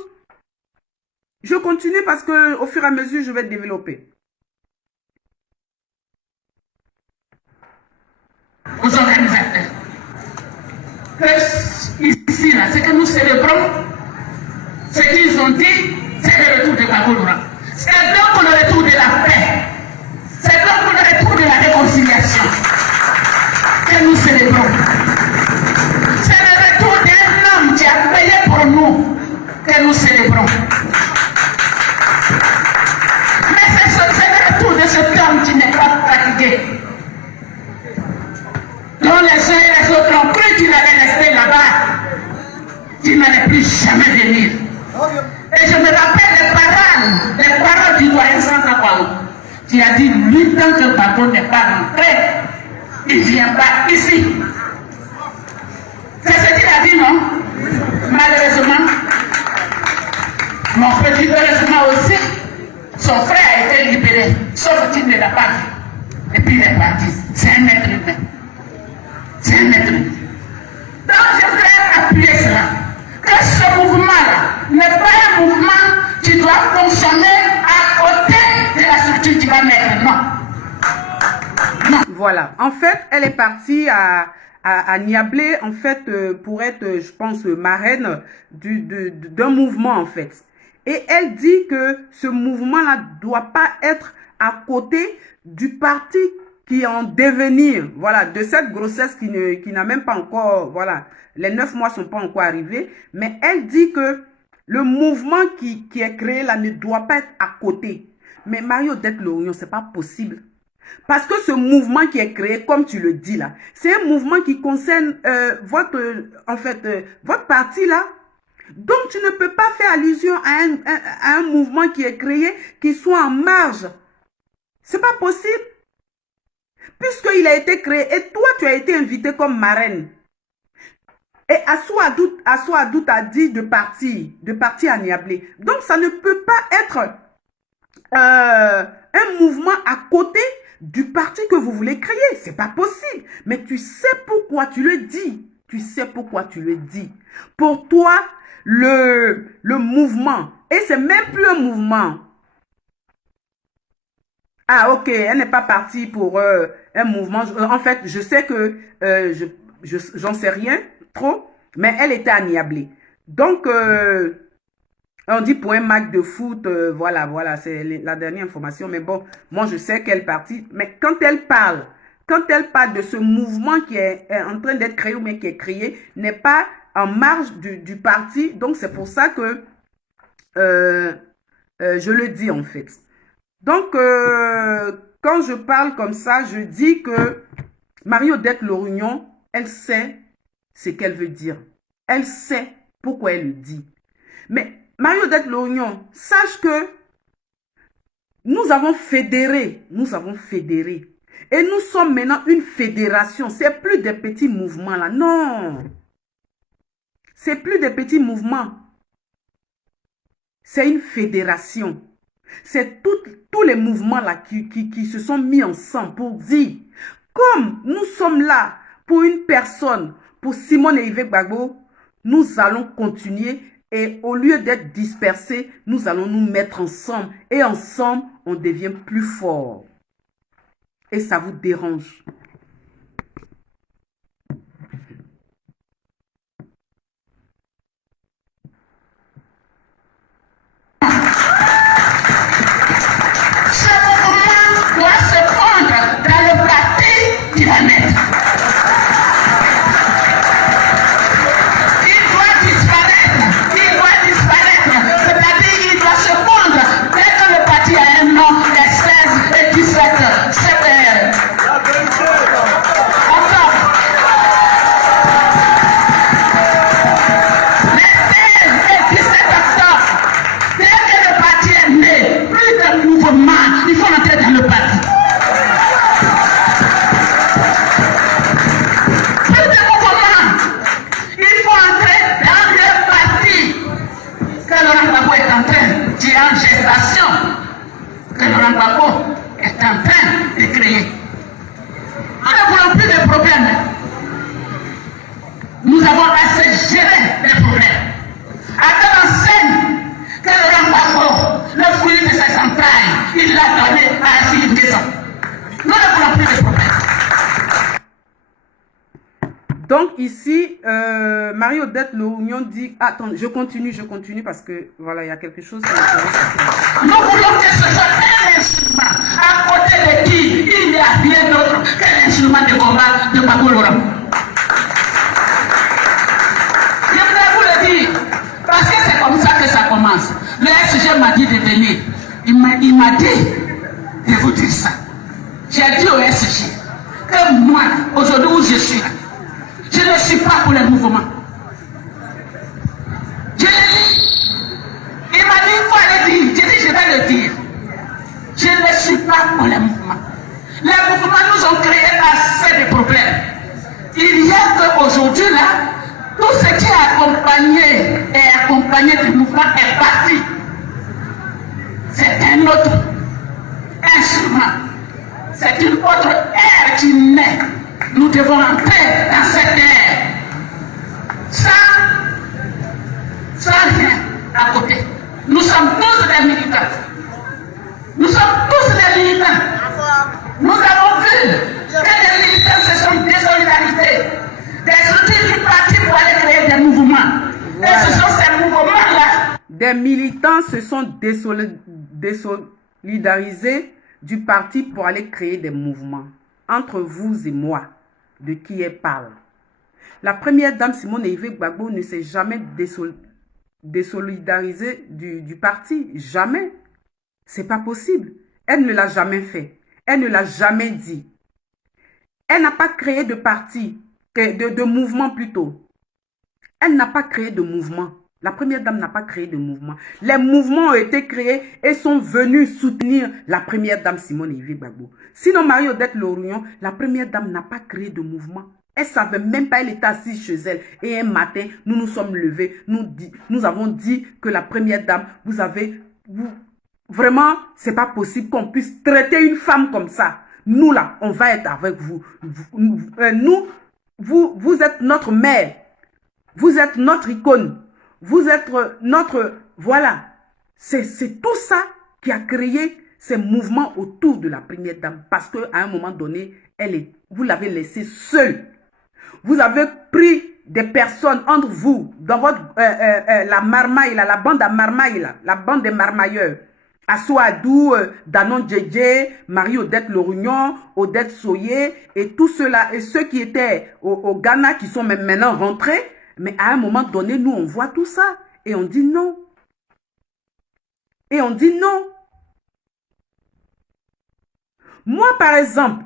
Je continue parce que au fur et à mesure, je vais développer. Aux organisateurs. Que ici, là, ce que nous célébrons, ce qu'ils ont dit, c'est le retour de Gbagbo Laurent. C'est donc le retour de la paix. C'est donc le retour de la réconciliation que nous célébrons. C'est le retour d'un homme qui a payé pour nous que nous célébrons. Mais c'est le retour de cet homme qui n'est pas fatigué, dont les uns et les autres ont cru qu'il allait rester là-bas, qu'il n'allait plus jamais venir. Et je me rappelle les paroles du doyen Santa Kwao, qui a dit, lui, tant que Gbagbo n'est pas rentré, il ne vient pas ici. C'est ce qu'il a dit, non? Malheureusement, mon petit heureusement aussi, son frère a été libéré, sauf qu'il ne l'a pas vu. Et puis il est parti. C'est un être humain. C'est un être humain. Donc je voudrais appuyer cela. Que ce mouvement-là n'est pas un mouvement qui doit fonctionner à côté de la structure qui va naître. Non. Non. Voilà. En fait, elle est partie à Niablé, en fait, pour être, je pense, marraine d'un mouvement, en fait. Et elle dit que ce mouvement-là ne doit pas être à côté du parti qui est en devenir, voilà, de cette grossesse qui n'a même pas encore, voilà, les 9 mois ne sont pas encore arrivés, mais elle dit que le mouvement qui est créé là ne doit pas être à côté. Mais Marie-Odette Lorignon, ce n'est pas possible. Parce que ce mouvement qui est créé, comme tu le dis là, c'est un mouvement qui concerne votre parti là. Donc, tu ne peux pas faire allusion à un mouvement qui est créé, qui soit en marge. C'est pas possible. Puisqu'il a été créé, et toi, tu as été invité comme marraine. Et Assou Adou a dit de partir à Niablé. Donc, ça ne peut pas être un mouvement à côté du parti que vous voulez créer. C'est pas possible. Mais tu sais pourquoi tu le dis. Tu sais pourquoi tu le dis. Pour toi, le mouvement, et c'est même plus un mouvement. Ah, ok, elle n'est pas partie pour un mouvement. En fait, je sais que j'en sais rien trop, mais elle était à Niablé. Donc, on dit pour un match de foot, voilà, c'est la dernière information. Mais bon, moi, je sais qu'elle est partie. Mais quand elle parle de ce mouvement qui est en train d'être créé ou bien qui est créé, n'est pas en marge du parti. Donc, c'est pour ça que je le dis en fait. Donc, quand je parle comme ça, je dis que Marie-Odette Lorignon, elle sait ce qu'elle veut dire. Elle sait pourquoi elle le dit. Mais Marie-Odette Lorignon, sache que nous avons fédéré. Et nous sommes maintenant une fédération. C'est plus des petits mouvements là. Non. C'est plus des petits mouvements. C'est une fédération. C'est tous les mouvements là qui se sont mis ensemble pour dire, comme nous sommes là pour une personne, pour Simone et Yves Gbagbo, nous allons continuer et au lieu d'être dispersés, nous allons nous mettre ensemble. Et ensemble, on devient plus fort. Et ça vous dérange. Ce mouvement doit se fondre dans le parti du bien-être. Il doit disparaître. C'est-à-dire qu'il doit se fondre dès que le parti a un nom, les 16 et 17 octobre. Les 16 et 17 octobre, dès que le parti est né, plus de mouvement, il faut entrer dans le parti. Plus de mouvement, il faut entrer dans le parti que Laurent Gbagbo est en train, qui est en gestation, que Laurent Gbagbo est en train de créer. Nous ne voulons plus de problèmes. Nous avons assez géré les problèmes. À quelle enseigne que Laurent Gbagbo, le fruit de ses entrailles, il l'a donné à Philippe Guesson. Nous ne voulons plus de problèmes. Donc ici, Marie-Odette Lounion dit... Attends, je continue parce que voilà, il y a quelque chose qui m'intéresse. Nous voulons que ce soit un instrument à côté de qui il n'y a rien d'autre qu'un instrument de combat de Gbagbo Laurent. Je voudrais vous le dire, parce que c'est comme ça que ça commence. Le SG m'a dit de venir. Il m'a dit de vous dire ça. J'ai dit au SG que moi, aujourd'hui où je suis là, je ne suis pas pour les mouvements. Je l'ai dit. Il m'a dit, il faut le dire. J'ai dit, je vais le dire. Je ne suis pas pour les mouvements. Les mouvements nous ont créé assez de problèmes. Il y a qu'aujourd'hui, là, tout ce qui est accompagné du mouvement est parti. C'est un autre instrument. C'est une autre ère qui naît. Nous devons entrer dans cette ère. Sans rien à côté. Nous sommes tous des militants. Nous sommes tous des militants. Nous avons vu que les militants se sont désolidarisés. Des outils du parti pour aller créer des mouvements. Voilà. Et ce sont ces mouvements-là. Des militants se sont désolidarisés du parti pour aller créer des mouvements. Entre vous et moi, de qui elle parle. La première dame Simone Yves Gbagbo ne s'est jamais désolidarisée du parti. Jamais. C'est pas possible. Elle ne l'a jamais fait. Elle ne l'a jamais dit. Elle n'a pas créé de parti, de mouvement plutôt. Elle n'a pas créé de mouvement. La première dame n'a pas créé de mouvement. Les mouvements ont été créés et sont venus soutenir la première dame Simone Yves Gbagbo. Sinon, Marie-Odette Lounion, la première dame n'a pas créé de mouvement. Elle ne savait même pas, elle était assise chez elle. Et un matin, nous nous sommes levés. Nous avons dit que la première dame, vraiment, c'est pas possible qu'on puisse traiter une femme comme ça. Nous là, on va être avec vous. Vous êtes notre mère. Vous êtes notre icône. Vous êtes notre... Voilà. C'est tout ça qui a créé ces mouvements autour de la première dame. Parce qu'à un moment donné, vous l'avez laissée seule. Vous avez pris des personnes entre vous, dans votre, la marmaille, là, la bande à marmaille, là, la bande des marmailleurs. Assouadou, Danon Djedje, Marie-Odette Lounion, Odette Soye, et tout cela, et ceux qui étaient au Ghana, qui sont même maintenant rentrés. Mais à un moment donné, nous, on voit tout ça. Et on dit non. Et on dit non. Moi, par exemple,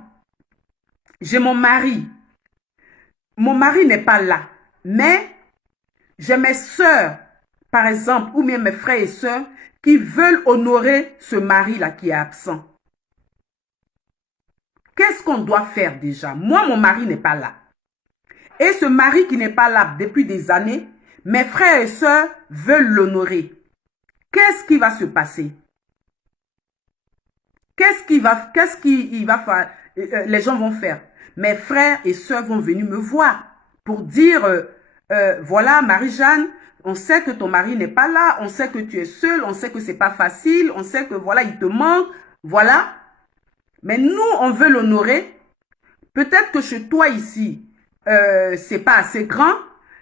j'ai mon mari. Mon mari n'est pas là. Mais j'ai mes soeurs, par exemple, ou bien mes frères et sœurs, qui veulent honorer ce mari-là qui est absent. Qu'est-ce qu'on doit faire déjà? Moi, mon mari n'est pas là. Et ce mari qui n'est pas là depuis des années, mes frères et sœurs veulent l'honorer. Qu'est-ce qui va se passer? Qu'est-ce qu'il va faire? Les gens vont faire. Mes frères et sœurs vont venir me voir pour dire, voilà, Marie-Jeanne, on sait que ton mari n'est pas là, on sait que tu es seule, on sait que c'est pas facile, on sait que, voilà, il te manque, voilà. Mais nous, on veut l'honorer. Peut-être que chez toi ici, c'est pas assez grand,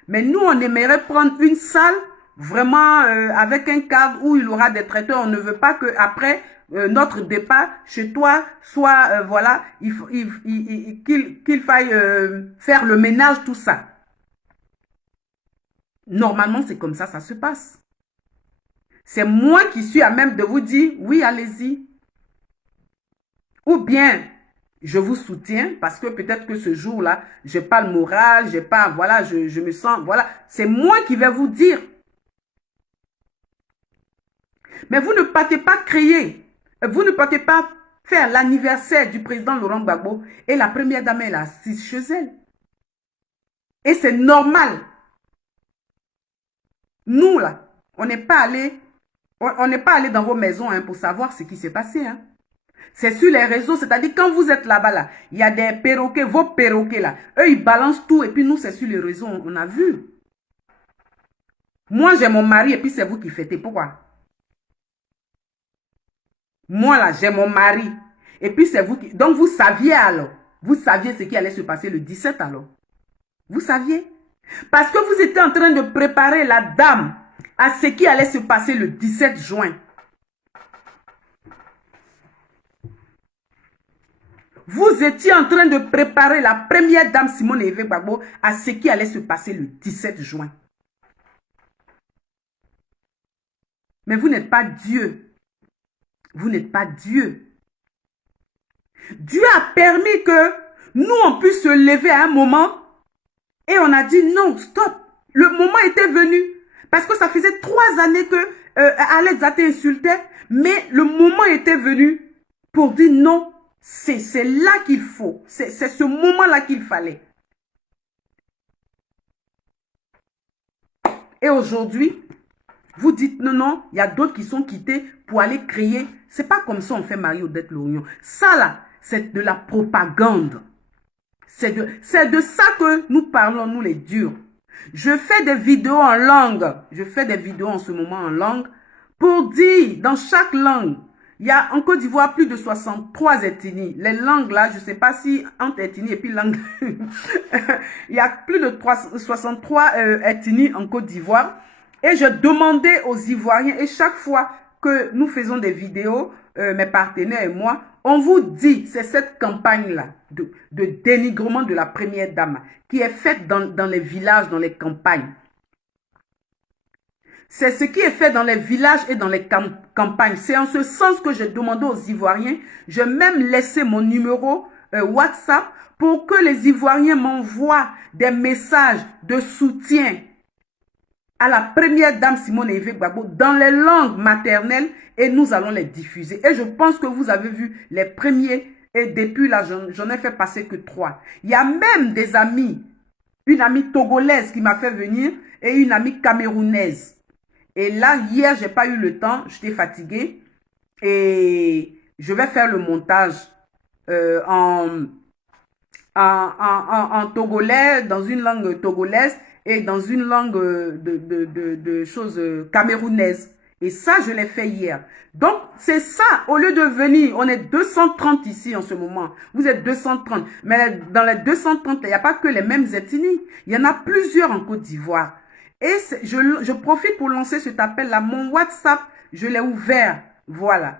mais nous, on aimerait prendre une salle vraiment avec un cadre où il aura des traiteurs. On ne veut pas que après notre départ chez toi soit, voilà, qu'il faille faire le ménage, tout ça. Normalement, c'est comme ça se passe. C'est moi qui suis à même de vous dire, oui, allez-y. Ou bien, je vous soutiens parce que peut-être que ce jour-là, j'ai pas le moral, j'ai pas, voilà, je me sens, voilà. C'est moi qui vais vous dire. Mais vous ne partez pas créer, vous ne partez pas faire l'anniversaire du président Laurent Gbagbo et la première dame est assise chez elle. Et c'est normal. Nous, là, on n'est pas allé dans vos maisons hein, pour savoir ce qui s'est passé. Hein. C'est sur les réseaux, c'est-à-dire quand vous êtes là-bas, là, il y a des perroquets, vos perroquets là, eux ils balancent tout et puis nous c'est sur les réseaux, on a vu. Moi j'ai mon mari et puis c'est vous qui fêtez, pourquoi? Moi là j'ai mon mari et puis c'est vous qui... Donc vous saviez alors, vous saviez ce qui allait se passer le 17 alors. Vous saviez? Parce que vous étiez en train de préparer la dame à ce qui allait se passer le 17 juin. Vous étiez en train de préparer la première dame Simone Eve Gbagbo à ce qui allait se passer le 17 juin. Mais vous n'êtes pas Dieu. Vous n'êtes pas Dieu. Dieu a permis que nous, on puisse se lever à un moment et on a dit non, stop. Le moment était venu. Parce que ça faisait 3 années que Alex Atte insultait, mais le moment était venu pour dire non. C'est là qu'il faut. C'est ce moment-là qu'il fallait. Et aujourd'hui, vous dites non, non, il y a d'autres qui sont quittés pour aller créer. C'est pas comme ça on fait Marie-Odette Lorion. Ça là, c'est de la propagande. C'est de ça que nous parlons, nous les durs. Je fais des vidéos en langue. Je fais des vidéos en ce moment en langue pour dire dans chaque langue. Il y a en Côte d'Ivoire plus de 63 ethnies. Les langues là, je ne sais pas si entre ethnies et puis langue. Il y a plus de 63 ethnies en Côte d'Ivoire. Et je demandais aux Ivoiriens, et chaque fois que nous faisons des vidéos, mes partenaires et moi, on vous dit, c'est cette campagne-là de dénigrement de la première dame qui est faite dans les villages, dans les campagnes. C'est ce qui est fait dans les villages et dans les campagnes. C'est en ce sens que j'ai demandé aux Ivoiriens, j'ai même laissé mon numéro WhatsApp pour que les Ivoiriens m'envoient des messages de soutien à la première dame Simone Eve Gbagbo dans les langues maternelles et nous allons les diffuser. Et je pense que vous avez vu les premiers et depuis là, j'en ai fait passer que 3. Il y a même des amis, une amie togolaise qui m'a fait venir et une amie camerounaise. Et là, hier, j'ai pas eu le temps, j'étais fatiguée et je vais faire le montage en togolais, dans une langue togolaise et dans une langue de choses camerounaises. Et ça, je l'ai fait hier. Donc, c'est ça, au lieu de venir, on est 230 ici en ce moment. Vous êtes 230. Mais dans les 230, il n'y a pas que les mêmes ethnies. Il y en a plusieurs en Côte d'Ivoire. Et je profite pour lancer cet appel-là. Mon WhatsApp, je l'ai ouvert. Voilà.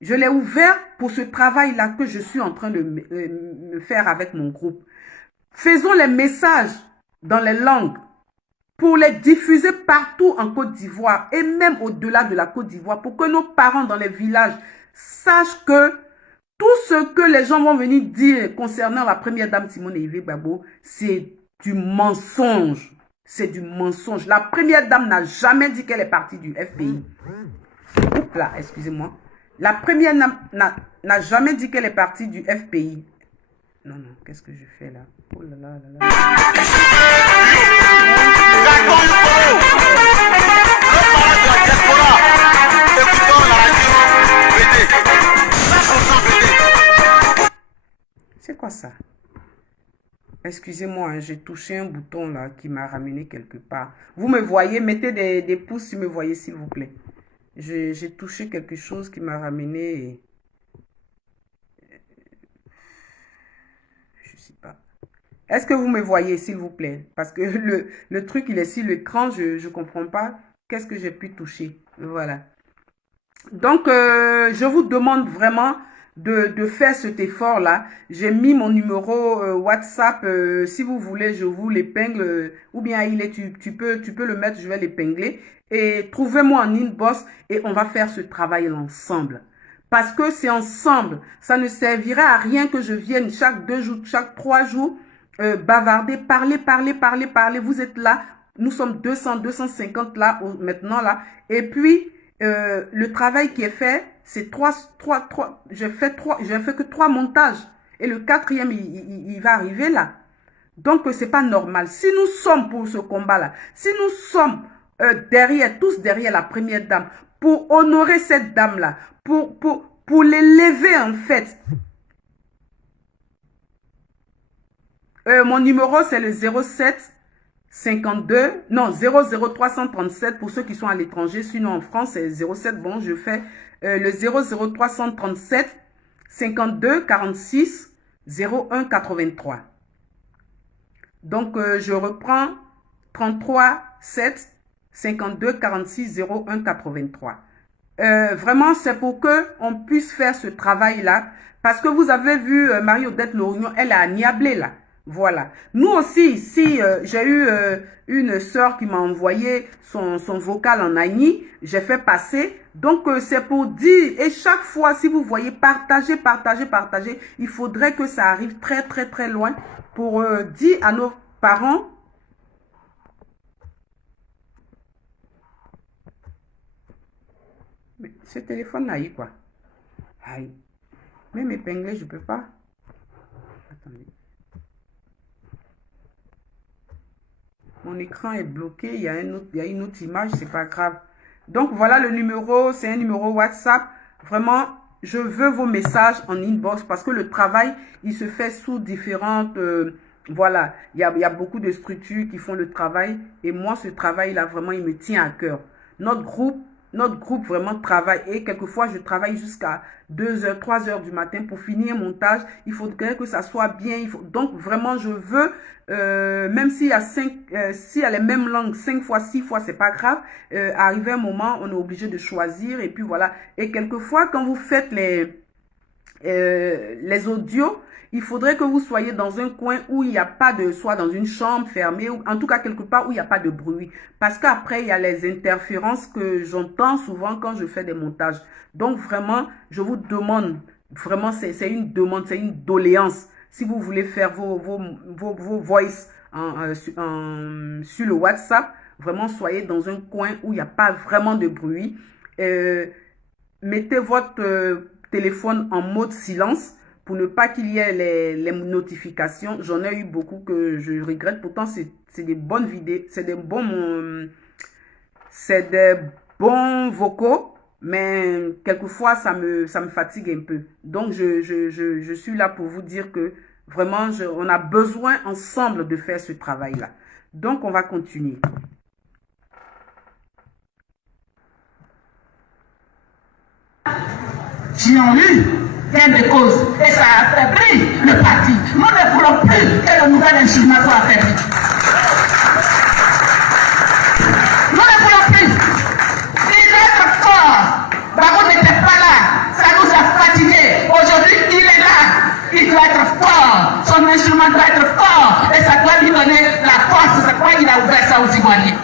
Je l'ai ouvert pour ce travail-là que je suis en train de me faire avec mon groupe. Faisons les messages dans les langues pour les diffuser partout en Côte d'Ivoire et même au-delà de la Côte d'Ivoire pour que nos parents dans les villages sachent que tout ce que les gens vont venir dire concernant la première dame Simone Eve Gbagbo, c'est du mensonge. C'est du mensonge. La première dame n'a jamais dit qu'elle est partie du FPI. Oups là, excusez-moi. La première dame n'a jamais dit qu'elle est partie du FPI. Non, non, qu'est-ce que je fais là? Oh là là là là. C'est quoi ça? Excusez-moi, hein, j'ai touché un bouton là qui m'a ramené quelque part. Vous me voyez? Mettez des pouces si vous me voyez, s'il vous plaît. J'ai touché quelque chose qui m'a ramené. Et... je sais pas. Est-ce que vous me voyez, s'il vous plaît? Parce que le truc, il est sur l'écran, je ne comprends pas. Qu'est-ce que j'ai pu toucher? Voilà. Donc, je vous demande vraiment de faire cet effort-là. J'ai mis mon numéro WhatsApp. Si vous voulez, je vous l'épingle. Ou bien tu peux le mettre, je vais l'épingler. Et trouvez-moi en inbox et on va faire ce travail ensemble. Parce que c'est ensemble. Ça ne servirait à rien que je vienne chaque 2 jours, chaque 3 jours, bavarder, parler. Vous êtes là. Nous sommes 200, 250 là, maintenant là. Et puis, le travail qui est fait, c'est je fais que 3 montages. Et le 4e, il va arriver là. Donc, c'est pas normal. Si nous sommes pour ce combat-là, si nous sommes tous derrière la première dame, pour honorer cette dame-là, pour l'élever en fait. Mon numéro, c'est le 07 52, non, 00337 pour ceux qui sont à l'étranger, sinon en France, c'est 07, bon, je fais le 00337 52 46 01 83. Donc, je reprends 33 7 52 46 01 83. Vraiment, c'est pour que on puisse faire ce travail-là, parce que vous avez vu Marie-Odette Lorignon, elle a niablé là. Voilà. Nous aussi, ici, j'ai eu une sœur qui m'a envoyé son vocal en Agni. J'ai fait passer. Donc, c'est pour dire, et chaque fois, si vous voyez, partagez. Il faudrait que ça arrive très loin pour dire à nos parents. Mais ce téléphone-là, quoi. Aïe. Même épinglé, je peux pas. Attendez. Mon écran est bloqué, il y a une autre image, c'est pas grave. Donc voilà le numéro, c'est un numéro WhatsApp. Vraiment, je veux vos messages en inbox parce que le travail, il se fait sous différentes... voilà, il y a beaucoup de structures qui font le travail. Et moi, ce travail-là, vraiment, il me tient à cœur. Notre groupe vraiment travaille. Et quelquefois, je travaille jusqu'à 2h, 3h du matin pour finir un montage. Il faudrait que ça soit bien. Donc, vraiment, je veux, même s'il y a s'il y a les mêmes langues 5 fois, 6 fois, c'est pas grave. Arrivé un moment, on est obligé de choisir. Et puis voilà. Et quelquefois, quand vous faites les audios, il faudrait que vous soyez dans un coin où il n'y a pas de, soit dans une chambre fermée, ou en tout cas quelque part où il n'y a pas de bruit. Parce qu'après, il y a les interférences que j'entends souvent quand je fais des montages. Donc vraiment, je vous demande, vraiment c'est une demande, c'est une doléance. Si vous voulez faire vos voice sur le WhatsApp, vraiment soyez dans un coin où il n'y a pas vraiment de bruit. Mettez votre téléphone en mode silence pour ne pas qu'il y ait les notifications. J'en ai eu beaucoup que je regrette. Pourtant, c'est des bonnes vidéos, c'est des bons vocaux, mais quelquefois, ça me fatigue un peu. Donc, je suis là pour vous dire que vraiment, on a besoin ensemble de faire ce travail-là. Donc, on va continuer. Qui ont eu gain de cause et ça a affaibli le parti. Nous ne voulons plus que le nouvel instrument soit affaibli. Nous ne voulons plus. Il doit être fort. Babo n'était pas là. Ça nous a fatigués. Aujourd'hui, il est là. Il doit être fort. Son instrument doit être fort. Et ça doit lui donner la force. C'est pourquoi il a ouvert ça aux Ivoiriens.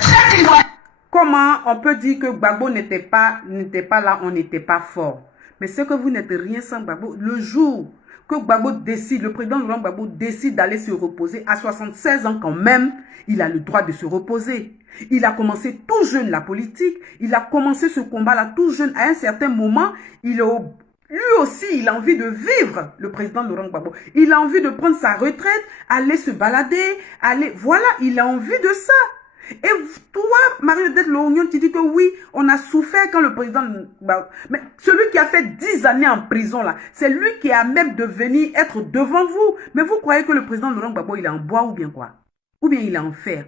Chaque Ivoirien. Comment on peut dire que Gbagbo n'était pas là, on n'était pas fort? Mais c'est que vous n'êtes rien sans Gbagbo. Le jour que Gbagbo décide, le président Laurent Gbagbo décide d'aller se reposer, à 76 ans quand même, il a le droit de se reposer. Il a commencé tout jeune la politique, il a commencé ce combat-là tout jeune. À un certain moment, lui aussi, il a envie de vivre, le président Laurent Gbagbo. Il a envie de prendre sa retraite, aller se balader, voilà, il a envie de ça. Et toi, Marie-Odette Lorgnon, tu dis que oui, on a souffert quand le président... Mais celui qui a fait 10 années en prison, là, c'est lui qui a même de venir être devant vous. Mais vous croyez que le président Laurent Gbagbo, il est en bois ou bien quoi? Ou bien il est en fer?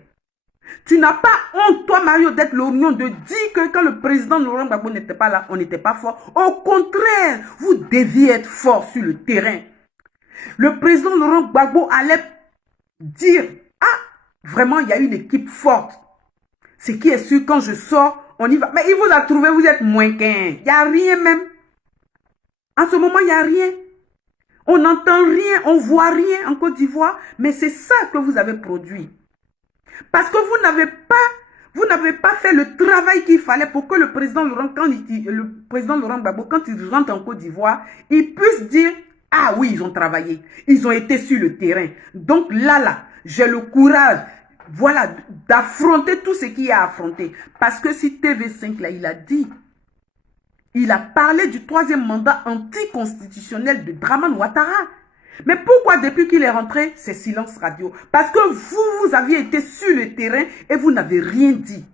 Tu n'as pas honte, toi, Marie-Odette Lorgnon, de dire que quand le président Laurent Gbagbo n'était pas là, on n'était pas fort. Au contraire, vous deviez être fort sur le terrain. Le président Laurent Gbagbo allait dire, ah, vraiment, il y a une équipe forte. Ce qui est sûr, quand je sors, on y va. Mais il vous a trouvé, vous êtes moins qu'un. Il n'y a rien même. En ce moment, il n'y a rien. On n'entend rien, on ne voit rien en Côte d'Ivoire. Mais c'est ça que vous avez produit. Parce que vous n'avez pas fait le travail qu'il fallait pour que le président Laurent Gbagbo, quand il rentre en Côte d'Ivoire, il puisse dire, ah oui, ils ont travaillé. Ils ont été sur le terrain. Donc là, j'ai le courage, voilà, d'affronter tout ce qu'il y a à affronter. Parce que si TV5, là, il a parlé du 3e mandat anticonstitutionnel de Dramane Ouattara. Mais pourquoi depuis qu'il est rentré, c'est silence radio? Parce que vous aviez été sur le terrain et vous n'avez rien dit.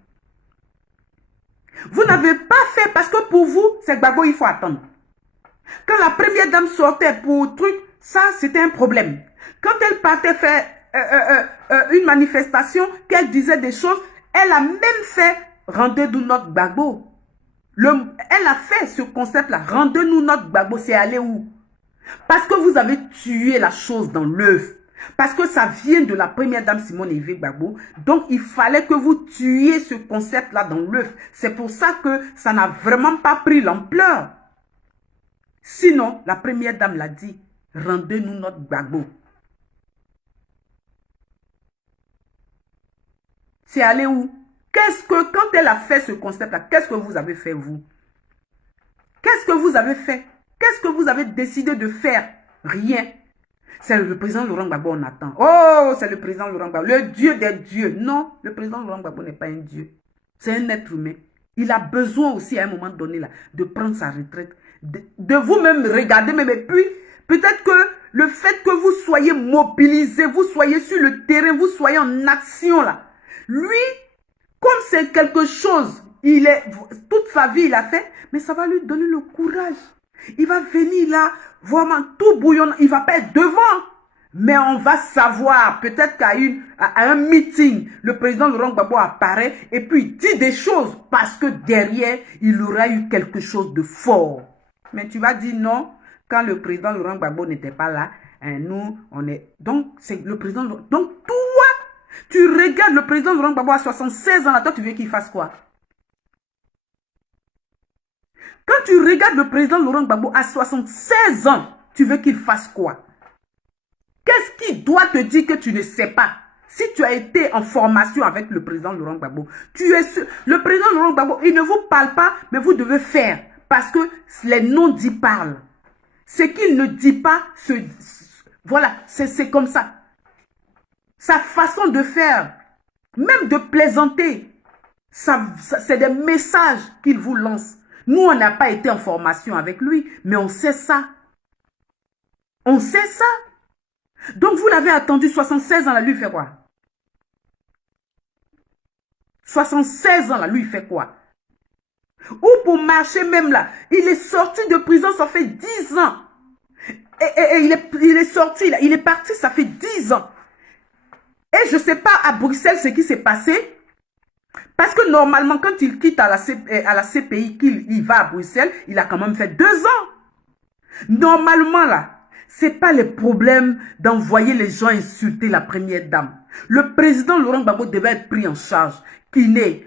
Vous n'avez pas fait parce que pour vous, c'est Gbagbo, il faut attendre. Quand la première dame sortait pour truc, ça c'était un problème. Quand elle partait faire une manifestation, qu'elle disait des choses, elle a même fait « Rendez-nous notre Gbagbo ». Elle a fait ce concept-là, « Rendez-nous notre Gbagbo », c'est aller où? Parce que vous avez tué la chose dans l'œuf. Parce que ça vient de la première dame Simone Veil Gbagbo. Donc, il fallait que vous tuiez ce concept-là dans l'œuf. C'est pour ça que ça n'a vraiment pas pris l'ampleur. Sinon, la première dame l'a dit, rendez-nous notre Gbagbo. C'est allé où? Quand elle a fait ce concept-là, qu'est-ce que vous avez fait, vous? Qu'est-ce que vous avez fait? Qu'est-ce que vous avez décidé de faire? Rien. C'est le président Laurent Gbagbo, on attend. Oh, c'est le président Laurent Gbagbo, le dieu des dieux. Non, le président Laurent Gbagbo n'est pas un dieu. C'est un être humain. Il a besoin aussi, à un moment donné, là, de prendre sa retraite. De vous-même regarder, mais puis, peut-être que le fait que vous soyez mobilisé, vous soyez sur le terrain, vous soyez en action, là. Lui, comme c'est quelque chose, toute sa vie, il a fait, mais ça va lui donner le courage. Il va venir là, vraiment tout bouillonnant. Il ne va pas être devant. Mais on va savoir, peut-être qu'à un meeting, le président Laurent Gbagbo apparaît et puis il dit des choses parce que derrière, il aura eu quelque chose de fort. Mais tu vas dire non, quand le président Laurent Gbagbo n'était pas là, nous, on est... Donc, c'est le président... Donc, toi, tu regardes le président Laurent Gbagbo à 76 ans, là, toi, tu veux qu'il fasse quoi? Quand tu regardes le président Laurent Gbagbo à 76 ans, tu veux qu'il fasse quoi? Qu'est-ce qui doit te dire que tu ne sais pas? Si tu as été en formation avec le président Laurent Gbagbo, le président Laurent Gbagbo, il ne vous parle pas, mais vous devez faire. Parce que les non-dits parlent. Ce qu'il ne dit pas, voilà, c'est comme ça. Sa façon de faire, même de plaisanter, c'est des messages qu'il vous lance. Nous, on n'a pas été en formation avec lui, mais on sait ça. On sait ça. Donc, vous l'avez attendu 76 ans, là, lui, il fait quoi? 76 ans, là, lui, il fait quoi? Ou pour marcher même, là, il est sorti de prison, ça fait 10 ans. Et il est sorti, là, il est parti, ça fait 10 ans. Et je ne sais pas à Bruxelles ce qui s'est passé. Parce que normalement, quand il quitte à la CPI, qu'il va à Bruxelles, il a quand même fait 2 ans. Normalement, là, ce n'est pas le problème d'envoyer les gens insulter la première dame. Le président Laurent Gbagbo devait être pris en charge. Kiné,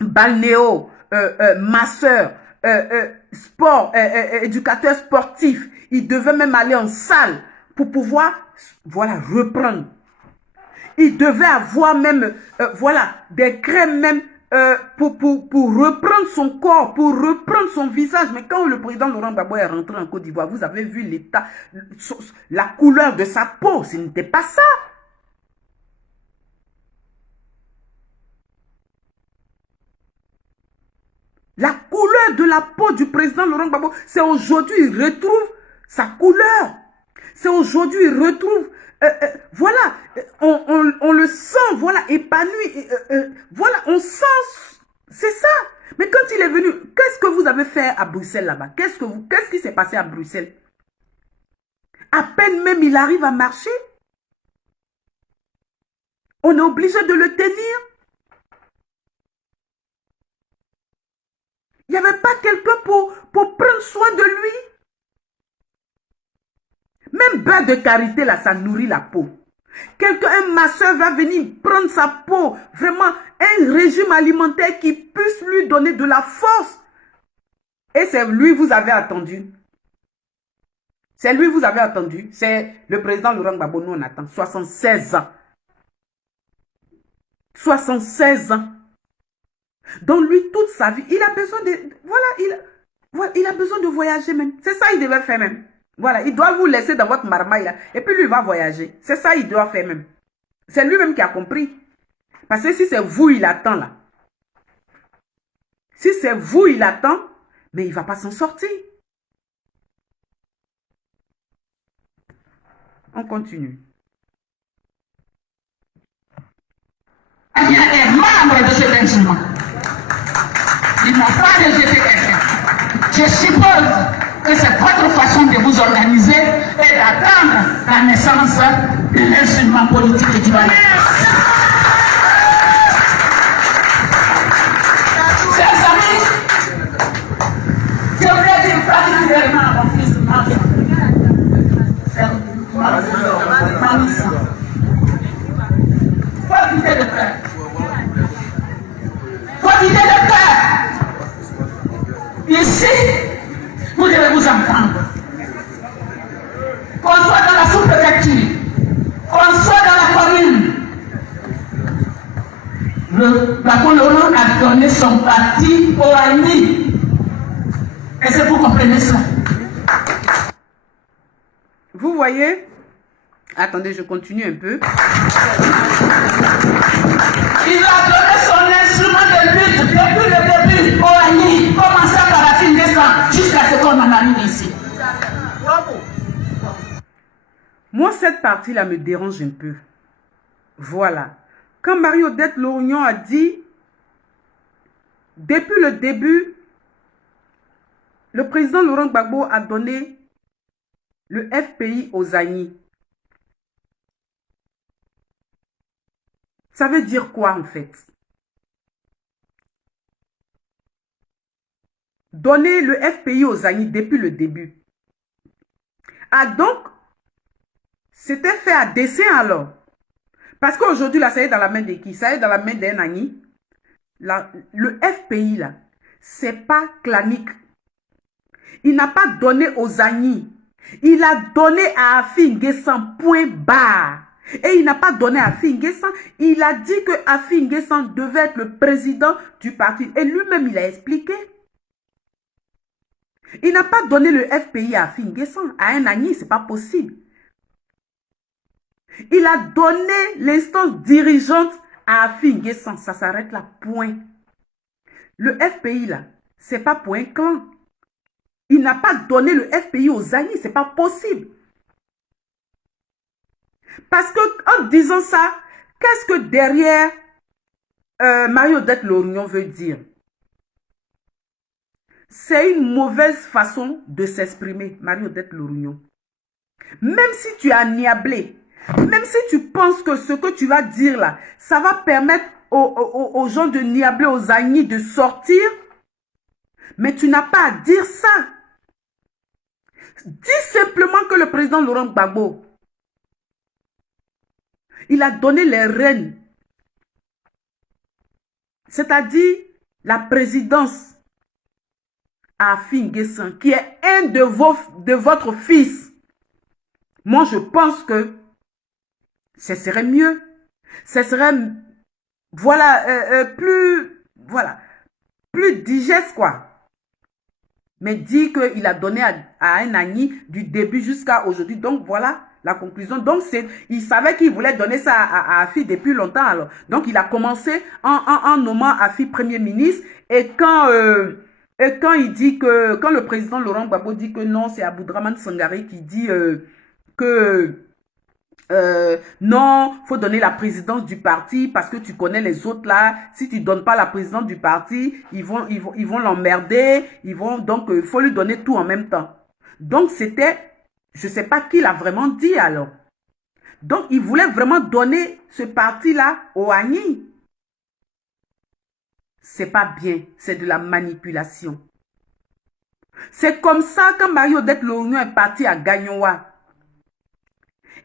balnéo, masseur, sport, éducateur sportif. Il devait même aller en salle pour pouvoir, voilà, reprendre. Il devait avoir même, voilà, des crèmes même pour reprendre son corps, pour reprendre son visage. Mais quand le président Laurent Gbagbo est rentré en Côte d'Ivoire, vous avez vu l'état, la couleur de sa peau, ce n'était pas ça. La couleur de la peau du président Laurent Gbagbo, c'est aujourd'hui, il retrouve sa couleur. C'est aujourd'hui, il retrouve, voilà, on le sent, voilà, épanoui, voilà, on sent, c'est ça. Mais quand il est venu, qu'est-ce que vous avez fait à Bruxelles là-bas? Qu'est-ce qui s'est passé à Bruxelles? À peine même il arrive à marcher, on est obligé de le tenir. Il n'y avait pas quelqu'un pour prendre soin de lui. Même beurre de karité, là, ça nourrit la peau. Un masseur va venir prendre sa peau. Vraiment, un régime alimentaire qui puisse lui donner de la force. Et c'est lui vous avez attendu. C'est lui vous avez attendu. C'est le président Laurent Gbagbo, nous on attend. 76 ans. 76 ans. Donc lui, toute sa vie, il a besoin de... Voilà, il a besoin de voyager même. C'est ça qu'il devait faire même. Voilà, il doit vous laisser dans votre marmaille là. Et puis lui, il va voyager. C'est ça qu'il doit faire même. C'est lui-même qui a compris. Parce que si c'est vous, il attend là. Si c'est vous, il attend, mais il ne va pas s'en sortir. On continue. Il y a des membres de cet instrument. Ils n'ont pas rejeté quelqu'un. Je suppose que c'est votre façon de vous organiser et d'attendre la naissance de l'instrument politique qui va naître. Chers amis, je voulais dire particulièrement à mon fils Mansa. Faut quitter le cœur. Faut quitter le cœur. Ici, vous devez vous entendre. Qu'on soit dans la sous-préfecture, qu'on soit dans la commune. Le Laurent a donné son parti au ANI. Est-ce que vous comprenez ça? Vous voyez? Attendez, je continue un peu. Il a donné son instrument de lutte depuis le début au ANI, commençant par la fin décembre jusqu'à ce qu'on en arrive ici. Moi, cette partie-là me dérange un peu. Voilà. Quand Marie-Odette Lorgnon a dit, depuis le début, le président Laurent Gbagbo a donné le FPI aux ANI. Ça veut dire quoi en fait? Donner le FPI aux ANI depuis le début. Ah donc, c'était fait à dessein alors. Parce qu'aujourd'hui, là, ça est dans la main de qui? Ça est dans la main d'un ANI. Le FPI, là, c'est pas clanique. Il n'a pas donné aux ANI. Il a donné à Afi N'Guessan, point barre. Et il n'a pas donné à Afi N'Guessan. Il a dit que Afi N'Guessan devait être le président du parti. Et lui-même, il a expliqué. Il n'a pas donné le FPI à Afi N'Guessan. À un ANI, ce n'est pas possible. Il a donné l'instance dirigeante à Afi N'Guessan. Ça s'arrête là, point. Le FPI, là, ce n'est pas pour un clan. Il n'a pas donné le FPI aux ANI, ce n'est pas possible. Parce que en disant ça, qu'est-ce que derrière Marie-Odette Lorgnon veut dire? C'est une mauvaise façon de s'exprimer, Marie-Odette Lorgnon. Même si tu es agnablé, même si tu penses que ce que tu vas dire là, ça va permettre aux gens de niabler, aux ANI de sortir, mais tu n'as pas à dire ça. Dis simplement que le président Laurent Gbagbo, il a donné les rênes, c'est-à-dire la présidence à Afi N'Guessan, qui est un de votre fils. Moi, je pense que ce serait mieux. Ce serait, voilà, plus digeste, quoi. Mais dit qu'il a donné à un ANI du début jusqu'à aujourd'hui. Donc, voilà la conclusion. Donc, il savait qu'il voulait donner ça à Afi depuis longtemps. Alors. Donc, il a commencé en nommant Afi Premier ministre. Et quand il dit que, quand le président Laurent Gbagbo dit que non, c'est Aboudraman Sangaré qui dit que non, faut donner la présidence du parti parce que tu connais les autres là. Si tu donnes pas la présidence du parti, ils vont l'emmerder. Donc, faut lui donner tout en même temps. Donc, c'était, je sais pas qui l'a vraiment dit alors. Donc, il voulait vraiment donner ce parti-là au Agni. C'est pas bien, c'est de la manipulation. C'est comme ça quand Marie-Odette Lorugnon est partie à Gagnoa.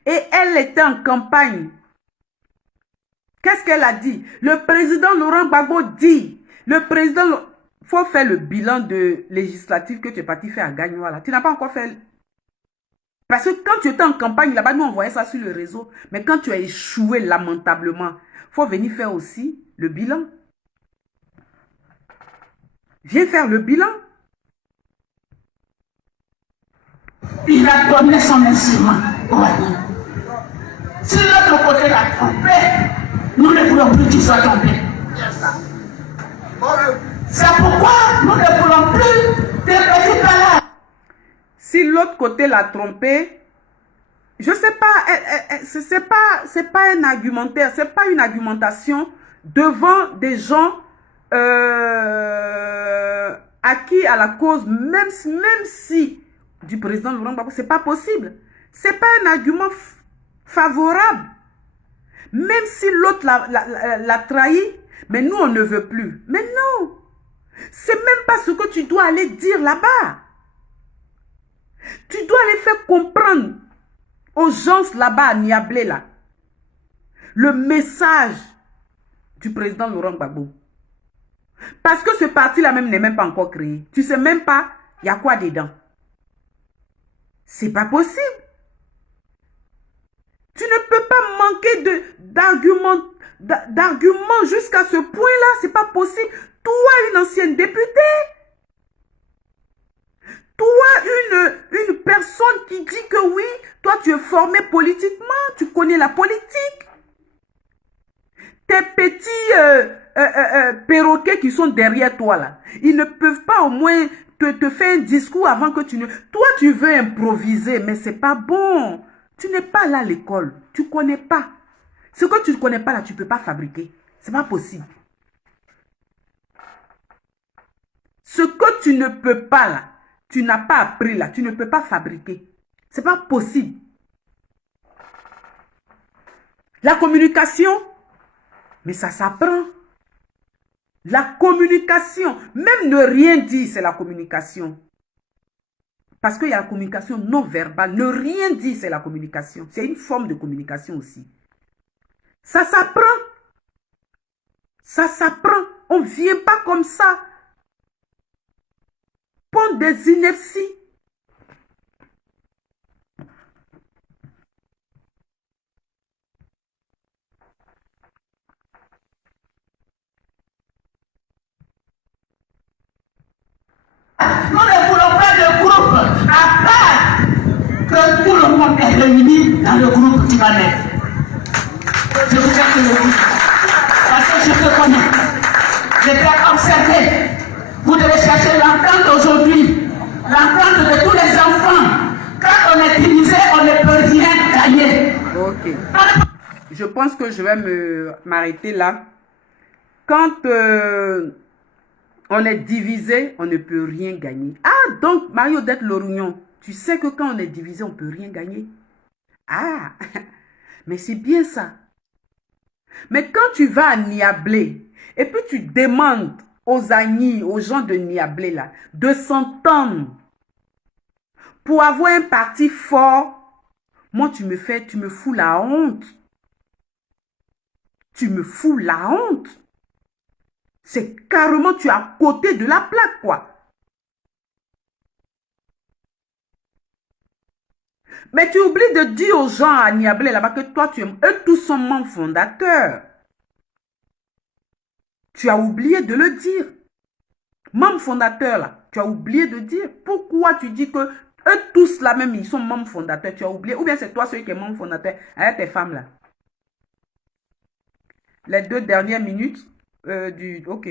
Et elle était en campagne. Qu'est-ce qu'elle a dit? Le président Laurent Gbagbo dit, faut faire le bilan de législatif que tu es parti faire à Gagnoa. Là. Tu n'as pas encore fait. Parce que quand tu étais en campagne là-bas, nous on voyait ça sur le réseau. Mais quand tu as échoué lamentablement, faut venir faire aussi le bilan. Viens faire le bilan. Il a donné son instrument au Agni. Si l'autre côté l'a trompé, nous ne voulons plus qu'il soit trompé. C'est pourquoi nous ne voulons plus des petits là. Si l'autre côté l'a trompé, je sais pas, c'est pas un argumentaire, c'est pas une argumentation devant des gens acquis à la cause, même si du président Laurent Gbagbo, c'est pas possible. C'est pas un argument favorable. Même si l'autre l'a trahi, mais nous on ne veut plus. Mais non, c'est même pas ce que tu dois aller dire là-bas. Tu dois aller faire comprendre aux gens là-bas à Niablé là le message du président Laurent Gbagbo. Parce que ce parti-là même n'est même pas encore créé. Tu sais même pas il y a quoi dedans. C'est pas possible. Tu ne peux pas manquer d'arguments jusqu'à ce point-là. C'est pas possible. Toi, une ancienne députée. Toi, une personne qui dit que oui, toi, tu es formé politiquement. Tu connais la politique. Tes petits perroquets qui sont derrière toi, là. Ils ne peuvent pas au moins te faire un discours avant que tu ne... Toi, tu veux improviser, mais c'est pas bon. Tu n'es pas là à l'école. Tu ne connais pas. Ce que tu ne connais pas là, tu ne peux pas fabriquer. C'est pas possible. Ce que tu ne peux pas là, tu n'as pas appris là, tu ne peux pas fabriquer. C'est pas possible. La communication, mais ça s'apprend. La communication, même ne rien dire, c'est la communication. Parce qu'il y a la communication non verbale. Ne rien dire, c'est la communication. C'est une forme de communication aussi. Ça s'apprend. Ça s'apprend. On ne vient pas comme ça. Pondre des inerties. Nous ne voulons pas de groupe à part que tout le monde est réuni dans le groupe qui va naître. Je vous ai que le groupe. Parce que je te connais. Je t'ai observé. Vous devez chercher l'entente aujourd'hui. L'entente de tous les enfants. Quand on est divisé, on ne peut rien gagner. Ok. Je pense que je vais m'arrêter là. Quand on est divisé, on ne peut rien gagner. Ah, donc, Marie-Odette Lorugnon, tu sais que quand on est divisé, on ne peut rien gagner. Ah, mais c'est bien ça. Mais quand tu vas à Niablé, et puis tu demandes aux Agni, aux gens de Niablé, là, de s'entendre pour avoir un parti fort, moi, tu me fous la honte. Tu me fous la honte. C'est carrément, tu es à côté de la plaque, quoi. Mais tu oublies de dire aux gens à Niablé là-bas que toi, eux tous sont membres fondateurs. Tu as oublié de le dire. Membres fondateurs, là, tu as oublié de dire. Pourquoi tu dis que eux tous là même, ils sont membres fondateurs, tu as oublié. Ou bien c'est toi celui qui est membre fondateur avec tes femmes là. Les 2 dernières minutes du... Ok.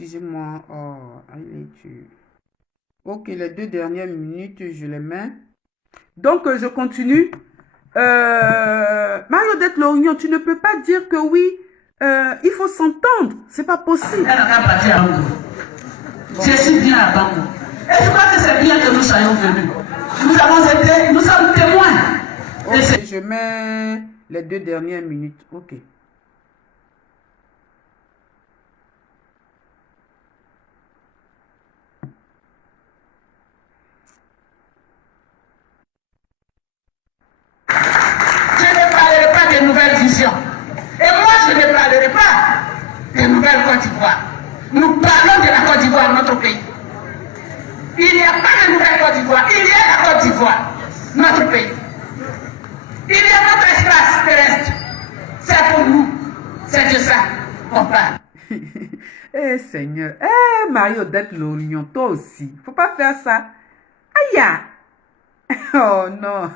Excusez-moi. Oh, il est dur. Ok, les 2 dernières minutes, je les mets. Donc, je continue. Marie-Odette Lorignon, tu ne peux pas dire que oui, il faut s'entendre. C'est pas possible. Elle n'a qu'à partir à Bango. Je suis bien à Bango. Et je crois que c'est bien que nous soyons venus. Nous sommes témoins. Ok, je mets les 2 dernières minutes. Ok. Des nouvelles visions. Et moi, je ne parlerai pas des nouvelles Côte d'Ivoire. Nous parlons de la Côte d'Ivoire, notre pays. Il n'y a pas de nouvelle Côte d'Ivoire. Il y a la Côte d'Ivoire, notre pays. Il y a notre espace terrestre. C'est pour nous. C'est de ça qu'on parle. Eh Seigneur, Marie-Odette Lorignon, toi aussi. Faut pas faire ça. Aïe! Oh non.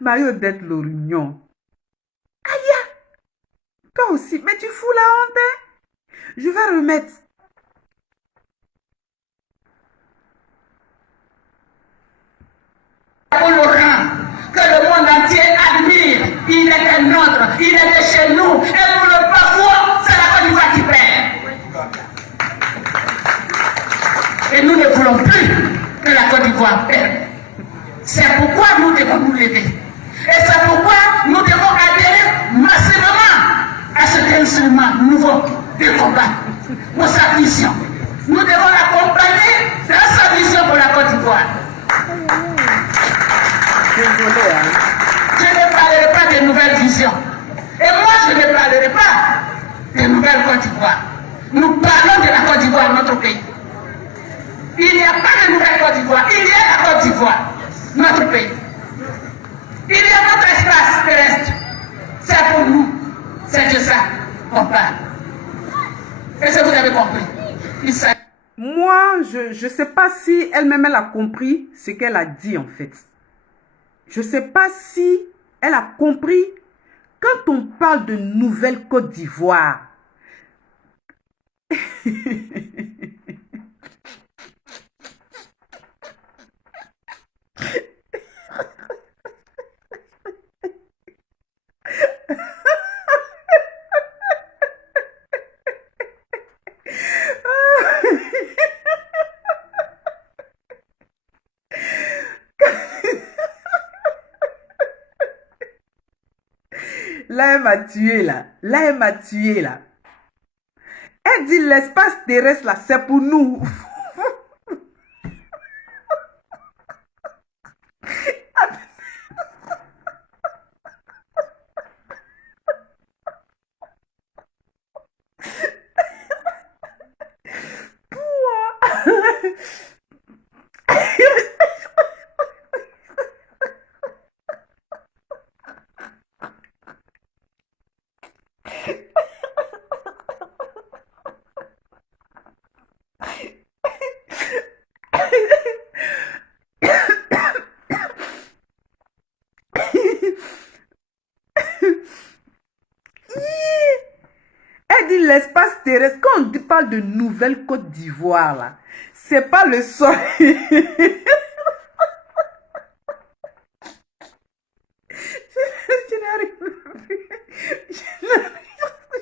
Marie-Odette Lorignon. Aïe! Toi aussi, mais tu fous la honte, hein? Je vais remettre. Pour Laurent, que le monde entier admire. Il est un autre, il est de chez nous. Et nous le bafouons, c'est la Côte d'Ivoire qui perd. Et nous ne voulons plus que la Côte d'Ivoire perde. C'est pourquoi nous devons nous lever. Et c'est pourquoi nous devons adhérer massivement à cet instrument nouveau de combat pour sa vision. Nous devons l'accompagner dans sa vision pour la Côte d'Ivoire. Désolé, hein? Je ne parlerai pas des nouvelles visions. Et moi, je ne parlerai pas des nouvelles Côte d'Ivoire. Nous parlons de la Côte d'Ivoire, notre pays. Il n'y a pas de nouvelle Côte d'Ivoire. Il y a la Côte d'Ivoire, notre pays. Il y a notre espace terrestre. C'est pour nous. C'est de ça qu'on parle. Est-ce que vous avez compris? Moi, je ne sais pas si elle-même elle a compris ce qu'elle a dit en fait. Je ne sais pas si elle a compris quand on parle de Nouvelle Côte d'Ivoire. Là, elle m'a tué, là. Là, elle m'a tué, là. Elle dit l'espace terrestre, là, c'est pour nous. Elle dit l'espace terrestre. Quand on parle de Nouvelle Côte d'Ivoire, là, c'est pas le sol. Je n'arrive plus.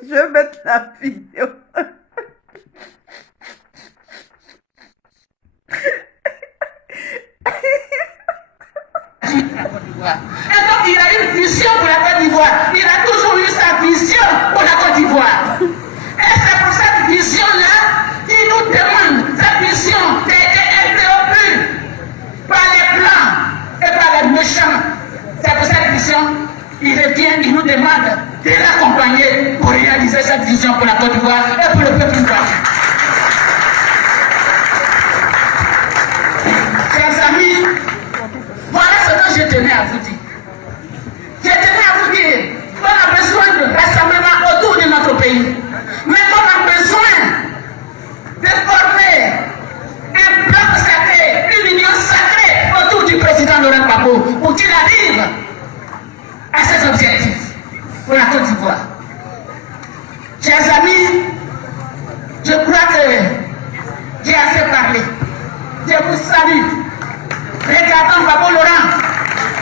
Je vais mettre la vidéo. Et donc il a une vision pour la Côte d'Ivoire. Il a toujours eu sa vision pour la Côte d'Ivoire. Et c'est pour cette vision-là qu'il nous demande, cette vision qui a été interrompue par les blancs et par les méchants. C'est pour cette vision qu'il revient, il nous demande de l'accompagner pour réaliser cette vision pour la Côte d'Ivoire et pour le peuple ivoirien. Chers amis, voilà ce que je tenais à vous dire. Je tenais à vous dire qu'on a besoin de rassemblement autour de notre pays. Mais qu'on a besoin de former un bloc sacré, une union sacrée autour du président Laurent Gbagbo pour qu'il arrive à ses objectifs pour la Côte d'Ivoire. Chers amis, je crois que j'ai assez parlé. Je vous salue. Regardons Babo Laurent,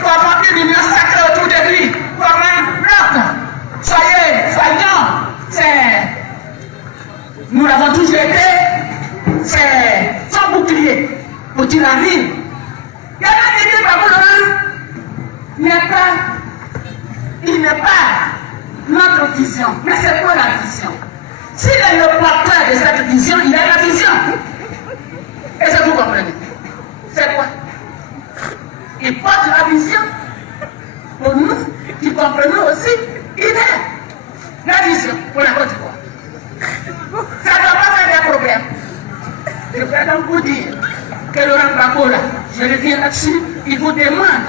comment une union sacrée autour de lui, comme un bloc. Soyons, nous l'avons toujours été, c'est son bouclier pour dire la vie. Il y a un idée Babo Laurent, il n'est pas notre vision, mais c'est quoi la vision? S'il est le porteur de cette vision, il a la vision. Est-ce que vous comprenez? C'est quoi? Il porte la vision. Pour nous, qui comprenons aussi, il est la vision pour la Côte d'Ivoire. Ça ne va pas faire des problèmes. Je vais donc vous dire que Laurent Gbagbo, je reviens là-dessus, il vous demande.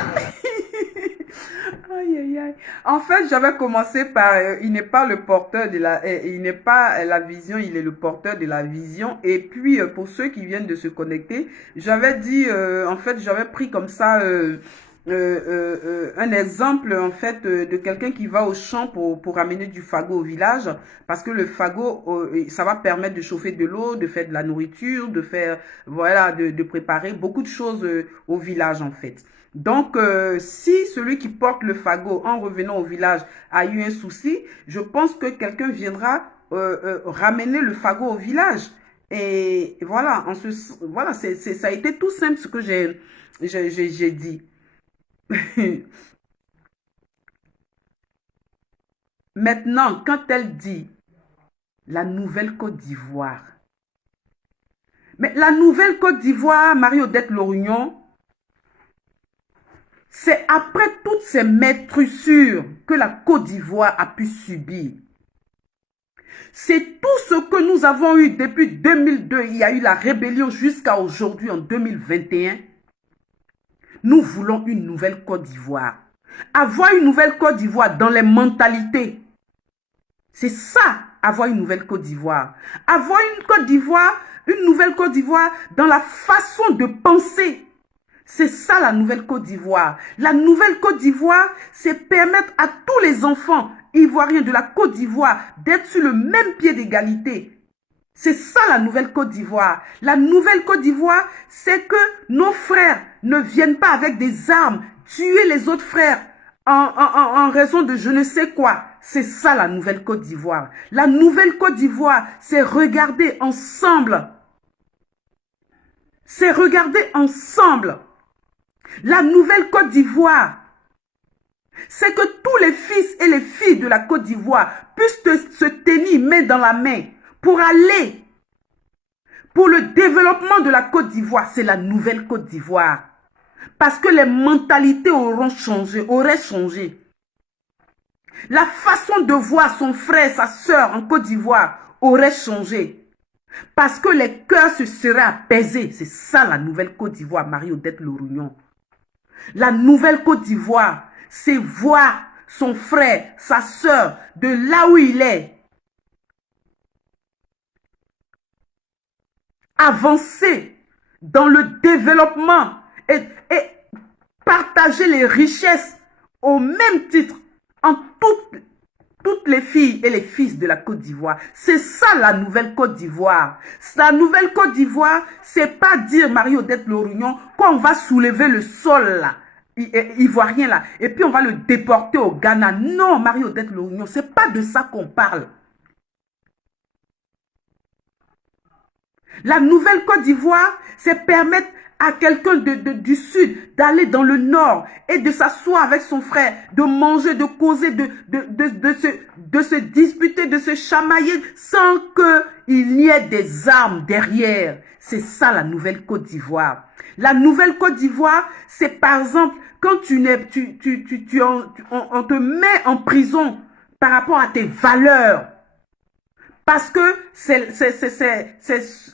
Aïe, aïe, aïe. En fait, j'avais commencé par, il n'est pas le porteur de la, il n'est pas la vision, il est le porteur de la vision. Et puis, pour ceux qui viennent de se connecter, j'avais dit, en fait, j'avais pris comme ça un exemple, en fait, de quelqu'un qui va au champ pour amener du fagot au village. Parce que le fagot, ça va permettre de chauffer de l'eau, de faire de la nourriture, de faire, voilà, de préparer beaucoup de choses au village, en fait. Donc, si celui qui porte le fagot en revenant au village a eu un souci, je pense que quelqu'un viendra ramener le fagot au village. Et voilà, voilà, ça a été tout simple ce que j'ai dit. Maintenant, quand elle dit la Nouvelle Côte d'Ivoire, mais la Nouvelle Côte d'Ivoire, Marie-Odette Lorignon, c'est après toutes ces maîtrissures que la Côte d'Ivoire a pu subir. C'est tout ce que nous avons eu depuis 2002. Il y a eu la rébellion jusqu'à aujourd'hui en 2021. Nous voulons une nouvelle Côte d'Ivoire. Avoir une nouvelle Côte d'Ivoire dans les mentalités. C'est ça, avoir une nouvelle Côte d'Ivoire. Avoir une Côte d'Ivoire, une nouvelle Côte d'Ivoire dans la façon de penser. C'est ça la nouvelle Côte d'Ivoire. La nouvelle Côte d'Ivoire, c'est permettre à tous les enfants ivoiriens de la Côte d'Ivoire d'être sur le même pied d'égalité. C'est ça la nouvelle Côte d'Ivoire. La nouvelle Côte d'Ivoire, c'est que nos frères ne viennent pas avec des armes tuer les autres frères en raison de je ne sais quoi. C'est ça la nouvelle Côte d'Ivoire. La nouvelle Côte d'Ivoire, c'est regarder ensemble. C'est regarder ensemble. La nouvelle Côte d'Ivoire, c'est que tous les fils et les filles de la Côte d'Ivoire puissent se tenir main dans la main pour aller pour le développement de la Côte d'Ivoire. C'est la nouvelle Côte d'Ivoire. Parce que les mentalités auraient changé. La façon de voir son frère, sa soeur en Côte d'Ivoire aurait changé. Parce que les cœurs se seraient apaisés. C'est ça la nouvelle Côte d'Ivoire, Marie-Odette Lorignon. La nouvelle Côte d'Ivoire, c'est voir son frère, sa soeur, de là où il est, avancer dans le développement et partager les richesses au même titre en toutes les filles et les fils de la Côte d'Ivoire. C'est ça la nouvelle Côte d'Ivoire. La nouvelle Côte d'Ivoire, c'est pas dire Marie-Odette Lorignon qu'on va soulever le sol là, ivoirien là, et puis on va le déporter au Ghana. Non, Marie-Odette Lorignon, c'est pas de ça qu'on parle. La nouvelle Côte d'Ivoire, c'est permettre à quelqu'un du sud d'aller dans le nord et de s'asseoir avec son frère, de manger, de causer, de se disputer, de se chamailler sans qu'il n'y ait des armes derrière. C'est ça la nouvelle Côte d'Ivoire. La nouvelle Côte d'Ivoire, c'est par exemple quand on te met en prison par rapport à tes valeurs. Parce que c'est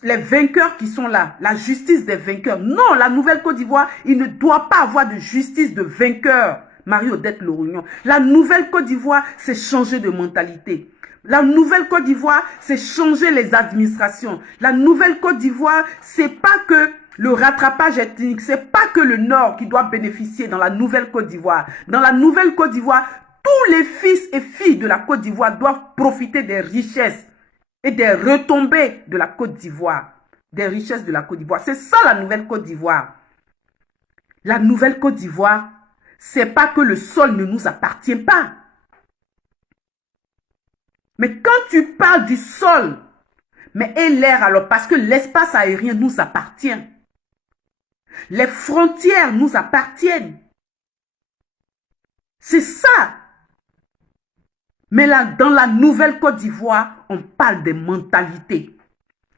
les vainqueurs qui sont là, la justice des vainqueurs. Non, la nouvelle Côte d'Ivoire, il ne doit pas avoir de justice de vainqueur, Marie-Odette Lorignon. La nouvelle Côte d'Ivoire, c'est changer de mentalité. La nouvelle Côte d'Ivoire, c'est changer les administrations. La nouvelle Côte d'Ivoire, c'est pas que le rattrapage ethnique, c'est pas que le Nord qui doit bénéficier dans la nouvelle Côte d'Ivoire. Dans la nouvelle Côte d'Ivoire, tous les fils et filles de la Côte d'Ivoire doivent profiter des richesses et des retombées de la Côte d'Ivoire. Des richesses de la Côte d'Ivoire. C'est ça la nouvelle Côte d'Ivoire. La nouvelle Côte d'Ivoire, c'est pas que le sol ne nous appartient pas. Mais quand tu parles du sol, mais et l'air alors, parce que l'espace aérien nous appartient. Les frontières nous appartiennent. C'est ça. Mais là, dans la nouvelle Côte d'Ivoire, on parle des mentalités.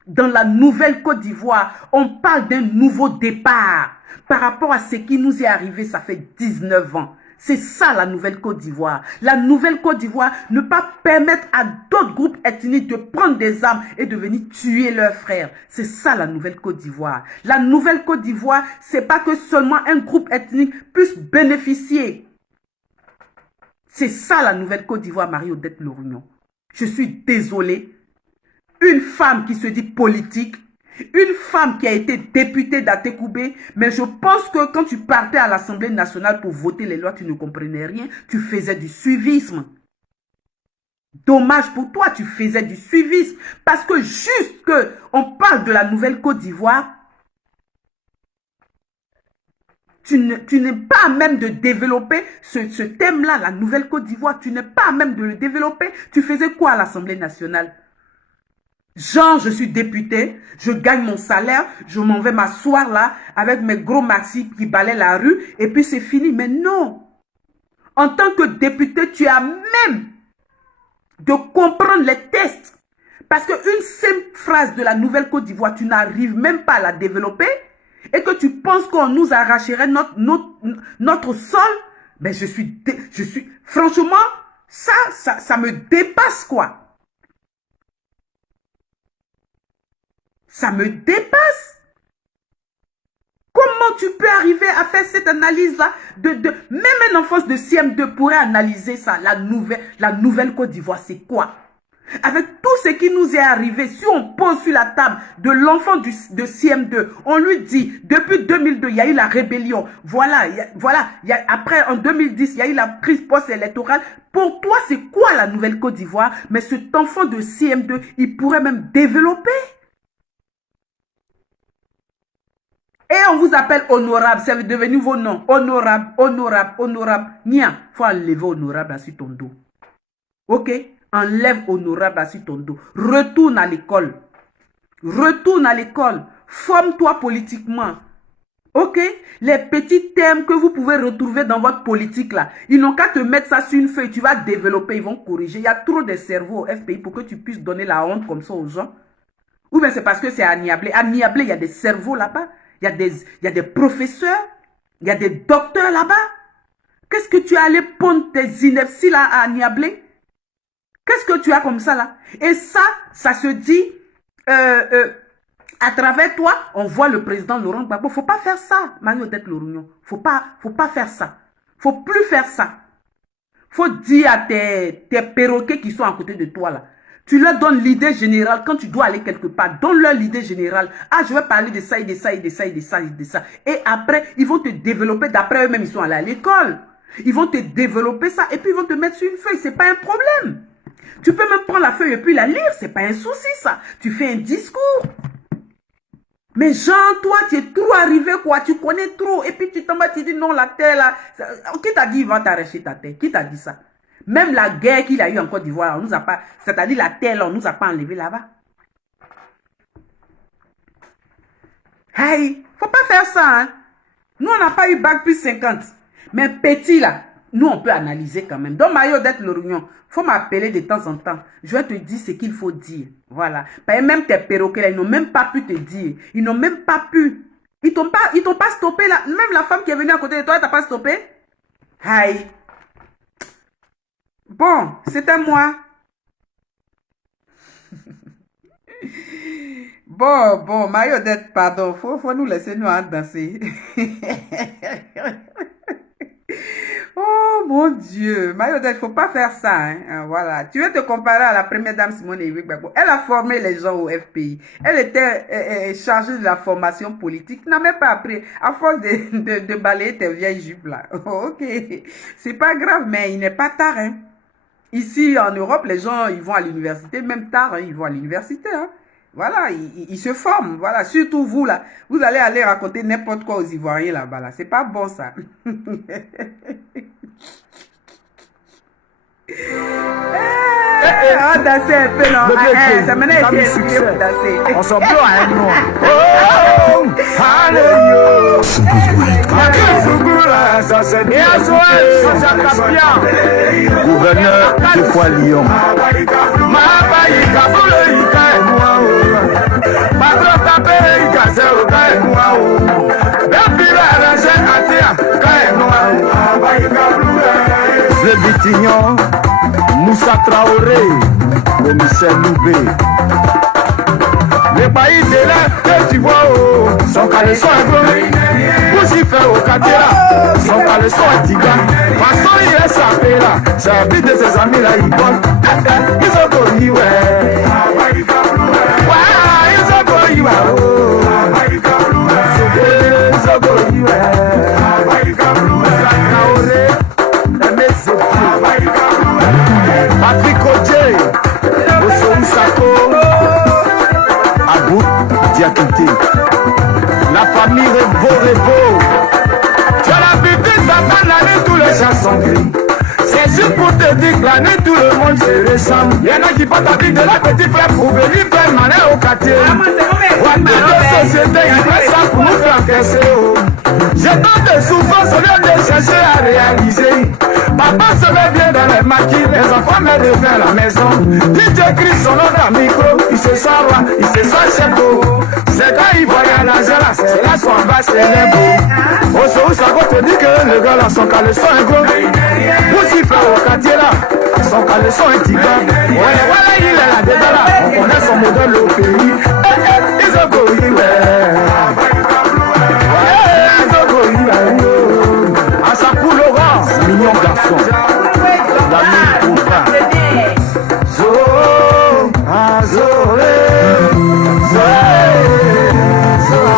Dans la nouvelle Côte d'Ivoire, on parle d'un nouveau départ par rapport à ce qui nous est arrivé, ça fait 19 ans. C'est ça la nouvelle Côte d'Ivoire. La nouvelle Côte d'Ivoire, ne pas permettre à d'autres groupes ethniques de prendre des armes et de venir tuer leurs frères. C'est ça la nouvelle Côte d'Ivoire. La nouvelle Côte d'Ivoire, c'est pas que seulement un groupe ethnique puisse bénéficier. C'est ça la nouvelle Côte d'Ivoire, Marie-Odette Lorugnon. Je suis désolée. Une femme qui se dit politique, une femme qui a été députée d'Atekoubé, mais je pense que quand tu partais à l'Assemblée nationale pour voter les lois, tu ne comprenais rien, tu faisais du suivisme. Dommage pour toi, tu faisais du suivisme. Parce que juste qu'on parle de la nouvelle Côte d'Ivoire, tu n'es pas à même de développer ce thème-là, la nouvelle Côte d'Ivoire, tu n'es pas à même de le développer. Tu faisais quoi à l'Assemblée nationale? Genre, je suis député, je gagne mon salaire, je m'en vais m'asseoir là avec mes gros maxis qui balaient la rue et puis c'est fini. Mais non. En tant que député, tu as même de comprendre les tests. Parce qu'une simple phrase de la nouvelle Côte d'Ivoire, tu n'arrives même pas à la développer et que tu penses qu'on nous arracherait notre sol. Ben je suis franchement, ça me dépasse quoi. Ça me dépasse. Comment tu peux arriver à faire cette analyse-là? Même un enfant de CM2 pourrait analyser ça. La nouvelle Côte d'Ivoire, c'est quoi? Avec tout ce qui nous est arrivé, si on pose sur la table de l'enfant de CM2, on lui dit, depuis 2002, il y a eu la rébellion. Voilà, après, en 2010, il y a eu la crise post-électorale. Pour toi, c'est quoi la nouvelle Côte d'Ivoire? Mais cet enfant de CM2, il pourrait même développer. Et on vous appelle honorable, c'est devenu vos noms. Honorable, honorable, honorable. Nia, il faut enlever honorable sur ton dos. Ok? Enlève honorable sur ton dos. Retourne à l'école. Retourne à l'école. Forme-toi politiquement. Ok? Les petits thèmes que vous pouvez retrouver dans votre politique là, ils n'ont qu'à te mettre ça sur une feuille. Tu vas développer, ils vont corriger. Il y a trop de cerveaux au FPI pour que tu puisses donner la honte comme ça aux gens. Ou bien c'est parce que c'est à Niablé. À Niablé, il y a des cerveaux là-bas. Il y a des professeurs, il y a des docteurs là-bas. Qu'est-ce que tu es allé pondre tes inepties là à Niablé? Qu'est-ce que tu as comme ça là? Et ça se dit, à travers toi, on voit le président Laurent Gbagbo. Faut pas faire ça, Marie-Odette Lorugnon. Faut pas faire ça. Faut plus faire ça. Faut dire à tes perroquets qui sont à côté de toi là. Tu leur donnes l'idée générale quand tu dois aller quelque part. Donne-leur l'idée générale. Ah, je vais parler de ça et de ça et de ça et de ça et de ça. Et après, ils vont te développer. D'après eux-mêmes, ils sont allés à l'école. Ils vont te développer ça et puis ils vont te mettre sur une feuille. C'est pas un problème. Tu peux même prendre la feuille et puis la lire. C'est pas un souci ça. Tu fais un discours. Mais genre, toi, tu es trop arrivé quoi. Tu connais trop. Et puis tu t'en vas, tu dis non, la terre là. Qui t'a dit il va t'arracher ta terre? Qui t'a dit ça? Même la guerre qu'il a eu en Côte d'Ivoire, on nous a pas, c'est-à-dire la terre, on nous a pas enlevé là-bas. Hey, faut pas faire ça, hein. Nous, on n'a pas eu bac plus 50. Mais petit, là, nous, on peut analyser quand même. Donc, Marie-Odette Lorugnon, faut m'appeler de temps en temps. Je vais te dire ce qu'il faut dire. Voilà. Même tes perroquets, là, ils n'ont même pas pu te dire. Ils n'ont même pas pu. Ils t'ont pas stoppé, là. Même la femme qui est venue à côté de toi, elle t'a pas stoppé. Hey. Bon, c'était moi. Bon, Marie-Odette, pardon, faut nous laisser nous danser. Oh mon Dieu. Mayoda, il ne faut pas faire ça. Hein. Voilà. Tu veux te comparer à la première dame Simone Veil Gbagbo. Elle a formé les gens au FPI. Elle était chargée de la formation politique. N'a même pas appris. À force de balayer tes vieilles jupes là. Ok. C'est pas grave, mais il n'est pas tard. Hein. Ici, en Europe, les gens, ils vont à l'université. Même tard, hein, ils vont à l'université. Hein. Voilà, ils se forment. Voilà, surtout vous là. Vous allez aller raconter n'importe quoi aux Ivoiriens là-bas. Là. C'est pas bon ça. Danser un peu, non? Ça m'a essayer pour danser. On s'en bloque à un nom. Oh, hallelujah. Ça c'est bien. Gouverneur de Poilion. Le Bitignon, Moussa Traoré, commissaire Loubé. Les pays de là que tu vois, son caleçon est gros. Boussifer au Katera, son caleçon est tiga. Façon il est sapé là, c'est la vie de ses amis là, il bonne. Ils ont connu, ouais. Ils ont connu, ouais. Ils ont connu, ouais. Patrick Odje, Osso Sako, Abou Diakité, la famille Revo. Tu as l'habitude d'entendre la nuit, tous les chats sont gris. C'est juste pour te dire que la nuit, tout le monde se ressemble. Il y en a qui portent la vie de la petite frère pour venir faire malin au quartier. Voiture de société, ils font ça pour nous faire encaisser. J'ai tant de souffrance au lieu de chercher à réaliser. Papa se met bien dans les maquis, les enfants mettent de faire la maison. DJ crie son nom dans le micro, il se sent roi, il se sent chef. C'est quand il voit l'argent là, c'est là son bas, c'est les beaux. Au ça va te dire que le gars là, son caleçon est gros. Boussifer au quartier là, son caleçon est tiga. Ouais, voilà, il est là dedans là, on connaît son modèle au pays. Ils ont goûté, ouais. Mignon garçon, l'ami Ouba.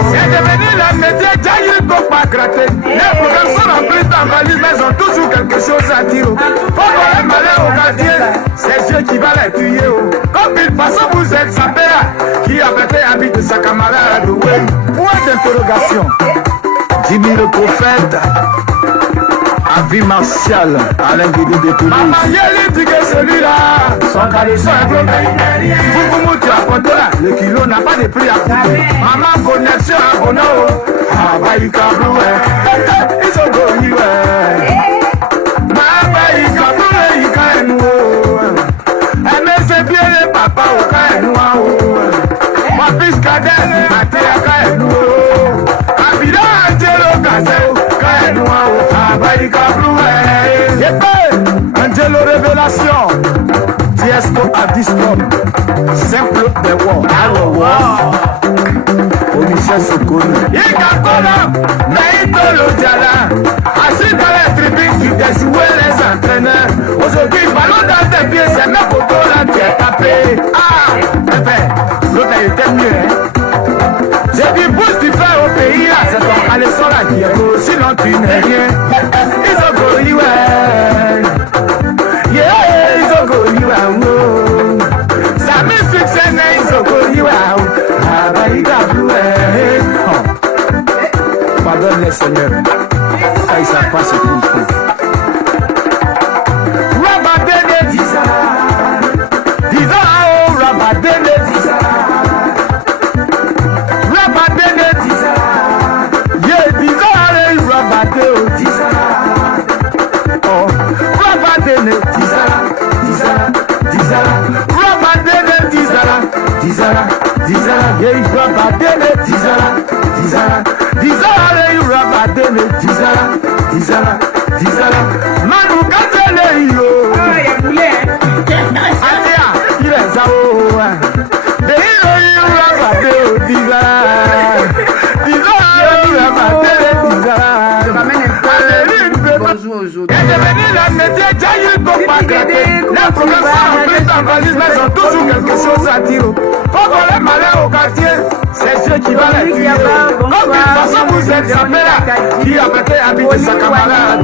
C'est devenu la média, Jaïl ne peut pas gratter. Les programmes sont remplis dans valise, mais ils ont toujours quelque chose à dire. Faut qu'on ait malin au quartier, c'est Dieu qui va les tuer. Comme une façon, vous êtes sa père, qui avait fait habiter de sa camarade. Point d'interrogation. Jimmy le prophète. Avis martial, Alain Guédou de Toulouse. Maman, il dit que celui-là, son caleçon est gros. Vous tu as porté là, le kilo n'a pas de prix à couper. Maman, connexion à Bono. Ah, bah, il cabrou, ils sont connus, Maman, il cabrou, il cabrou. Mais c'est bien le papa au cabrou. Ma fils cadet, ma tête à cabrou. Abida, Angelo, Gazelle, cabrou. Angelo Révélation, Diesco à Discord, simple des voix, commissaire Sokoni. Ikakola, Naïtolo Diala, assis dans les tribunes qui déjouaient les entraîneurs. Aujourd'hui, ballon dans tes pieds, c'est même pour toi là, tu es tapé. Ah, l'autre a été mieux, hein. J'ai dit, bouge du fer au pays là, c'est ton caleçon là qui est beau, sinon tu n'es rien. Ils ont goûté, ouais. Yeah, ils ont goûté, ouais. Ça me succès, ils ont goûté, ouais. Ah, bah, il a bleu, ouais. Pardonne les seigneurs. Ça, ils savent pas ce qu'il faut. Rabadene, Disa. Disa, oh, Rabadene, Disa. Dizara, yeah, you rubber, Dizara, you rubber, Dizara, Manu Katele, yo. Alia, il est Zao. The hero, you rubber, Dizara, you rubber, Dizara. Bonjour aujourd'hui. devenir la média, j'ai eu ton pas gratté. Les problèmes sont remplis ta valise, mais ils ont toujours quelque chose à dire. Faut qu'on les malheurs au quartier, c'est Dieu qui va les tuer. Comme d'une façon vous êtes sapé là, qui a peut habité sa camarade.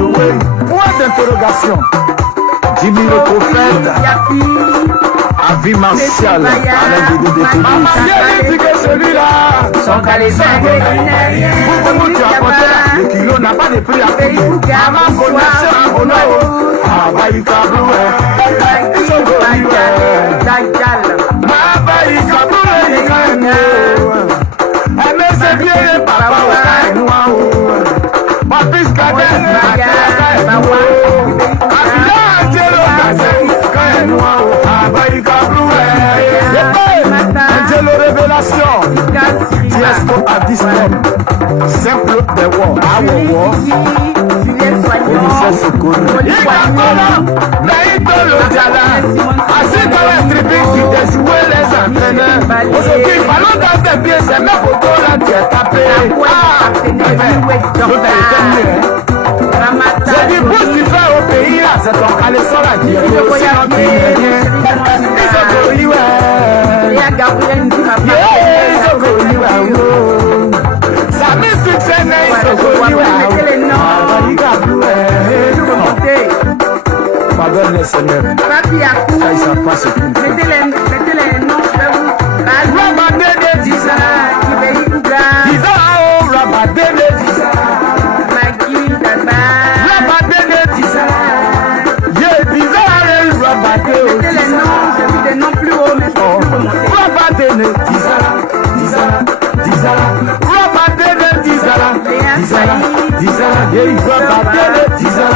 Point d'interrogation. Jimmy le prophète. Avis martial, Alain Guédé de Maman Dieu dit que celui-là, son caleçon, vous tu as porté là, le kilo n'a pas de prix à payer. Maman connaisseur à Bono, ah bah il caboué, ils sont connus, ma bah il caboué, il gagne, mais c'est bien, papa, ouais, noir, ma fils cadet, ma tête, ma ouais, Abila, Dieu le cadet, gagne noir, ah bah il Angelo Révélation, Diesco à Discord, simple des voix, à Wowo, Olysse Sokolo, Ikakola, Naïto Lodjala, assis dans la tribune qui déjouait les entraîneurs. Aujourd'hui, ballon dans tes pieds, c'est même pour toi là, tu es tapé. Ah, j'ai dit, pour tu fais au pays là, c'est ton caleçon là qui est aussi notre pays. Ils ont connu, ouais. Ils ont connu, ouais. Ça met succès, ils ont connu, ouais. Pardonne les seigneurs. Ça, ils savent pas ce qu'ils font. Mettez les noms, Rabadé de Disa. Disa, oh, Rabadé de Disa. Rabadé de Disa. Yeah, Disa, Rabadé de Disa. Mettez les noms, j'ai vu des noms plus hauts, mais je peux plus remonter. Rabadé de Disa. Disa. Rabadé de Disa. Disa. Yeah, Rabadé de Disa.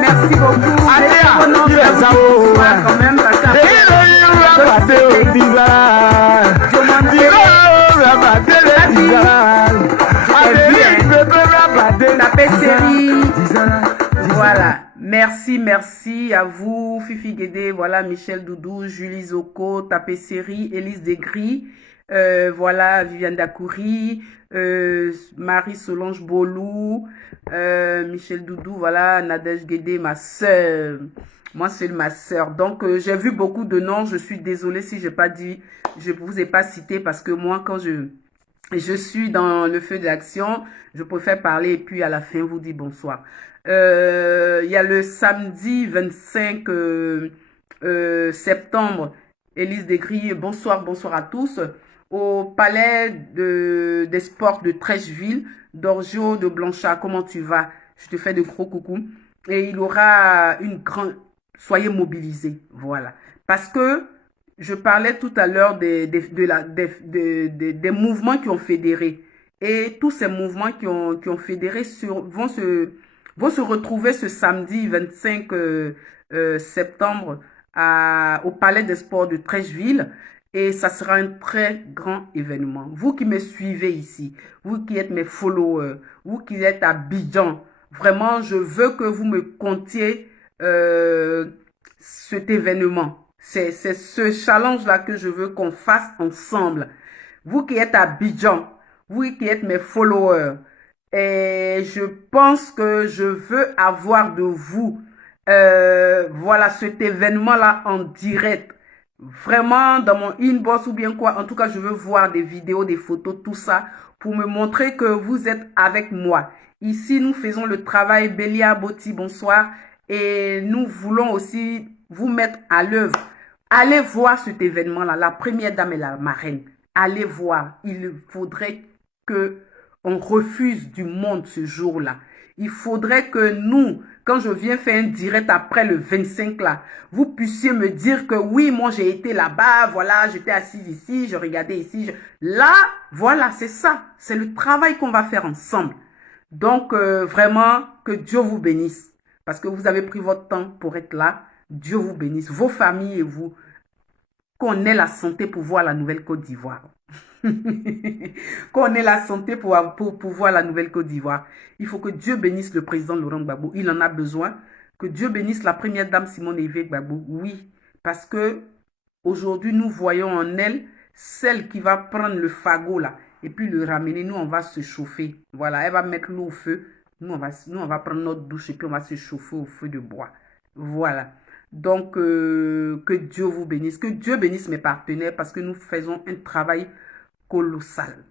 Merci beaucoup. Voilà, merci à vous, Fifi Guédé, voilà, Michel Doudou, Julie Zoko, Tapé-Série, Élise Desgris, voilà, Viviane Dacoury, Marie-Solange Bolou, Michel Doudou, voilà, Nadège Guédé, ma sœur. Moi, c'est ma sœur. Donc, j'ai vu beaucoup de noms. Je suis désolée si j'ai pas dit, je vous ai pas cité parce que moi, quand je suis dans le feu de l'action, je préfère parler et puis à la fin, vous dire bonsoir. Il y a le samedi 25 septembre, Élise Desgris, bonsoir à tous, au palais des sports de Trècheville, Dorgio de Blanchard. Comment tu vas? Je te fais de gros coucou. Et il y aura une grande... Soyez mobilisés, voilà. Parce que je parlais tout à l'heure des mouvements qui ont fédéré. Et tous ces mouvements qui ont fédéré vont se retrouver ce samedi 25 septembre au Palais des Sports de Trècheville. Et ça sera un très grand événement. Vous qui me suivez ici, vous qui êtes mes followers, vous qui êtes à Abidjan, vraiment, je veux que vous me comptiez cet événement. C'est ce challenge-là que je veux qu'on fasse ensemble. Vous qui êtes à Abidjan, vous qui êtes mes followers, et je pense que je veux avoir de vous, voilà, cet événement-là en direct. Vraiment, dans mon inbox ou bien quoi, en tout cas, je veux voir des vidéos, des photos, tout ça, pour me montrer que vous êtes avec moi. Ici, nous faisons le travail. Bélia Boti, bonsoir. Et nous voulons aussi vous mettre à l'œuvre. Allez voir cet événement-là. La première dame et la marraine. Allez voir. Il faudrait que on refuse du monde ce jour-là. Il faudrait que nous, quand je viens faire un direct après le 25 là, vous puissiez me dire que oui, moi j'ai été là-bas, voilà, j'étais assise ici, je regardais ici. Là, voilà, c'est ça. C'est le travail qu'on va faire ensemble. Donc, vraiment, que Dieu vous bénisse. Parce que vous avez pris votre temps pour être là. Dieu vous bénisse. Vos familles et vous. Qu'on ait la santé pour voir la nouvelle Côte d'Ivoire. Qu'on ait la santé pour voir la nouvelle Côte d'Ivoire. Il faut que Dieu bénisse le président Laurent Gbagbo. Il en a besoin. Que Dieu bénisse la première dame Simone Veil Gbagbo. Oui, parce que aujourd'hui nous voyons en elle celle qui va prendre le fagot là, et puis le ramener. Nous, on va se chauffer. Voilà, elle va mettre l'eau au feu. Nous, on va prendre notre douche et puis on va se chauffer au feu de bois. Voilà. Donc, que Dieu vous bénisse. Que Dieu bénisse mes partenaires parce que nous faisons un travail colossal.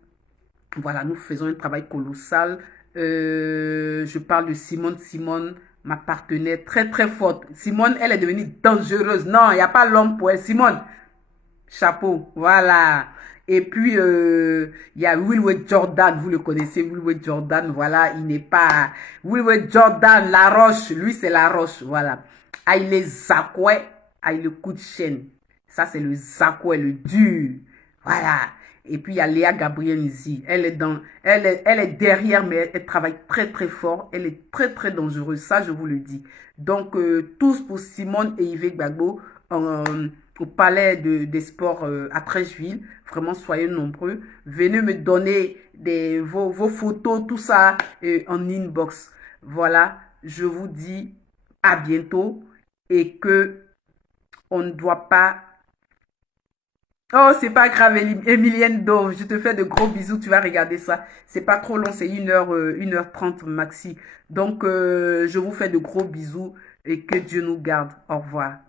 Voilà, nous faisons un travail colossal. Je parle de Simone. Simone, ma partenaire très très forte. Simone, elle est devenue dangereuse. Non, il n'y a pas l'homme pour elle. Simone, chapeau. Voilà. Et puis, il y a Wilway Jordan, vous le connaissez, Wilway Jordan, voilà, il n'est pas... Wilway Jordan, la roche, lui c'est la roche, voilà. Aïe Zakoué, aïe le coup de chaîne. Ça c'est le Zakoué, le dur. Voilà. Et puis il y a Léa Gabriel ici. Elle est derrière, mais elle travaille très très fort. Elle est très très dangereuse, ça je vous le dis. Donc, tous pour Simone et Yves Gbagbo. Au palais des sports à Trècheville. Vraiment, soyez nombreux. Venez me donner vos photos, tout ça en inbox. Voilà, je vous dis à bientôt et que on ne doit pas... Oh, c'est pas grave, Emilienne Dove, je te fais de gros bisous, tu vas regarder ça. C'est pas trop long, c'est 1h30 maxi. Donc, je vous fais de gros bisous et que Dieu nous garde. Au revoir.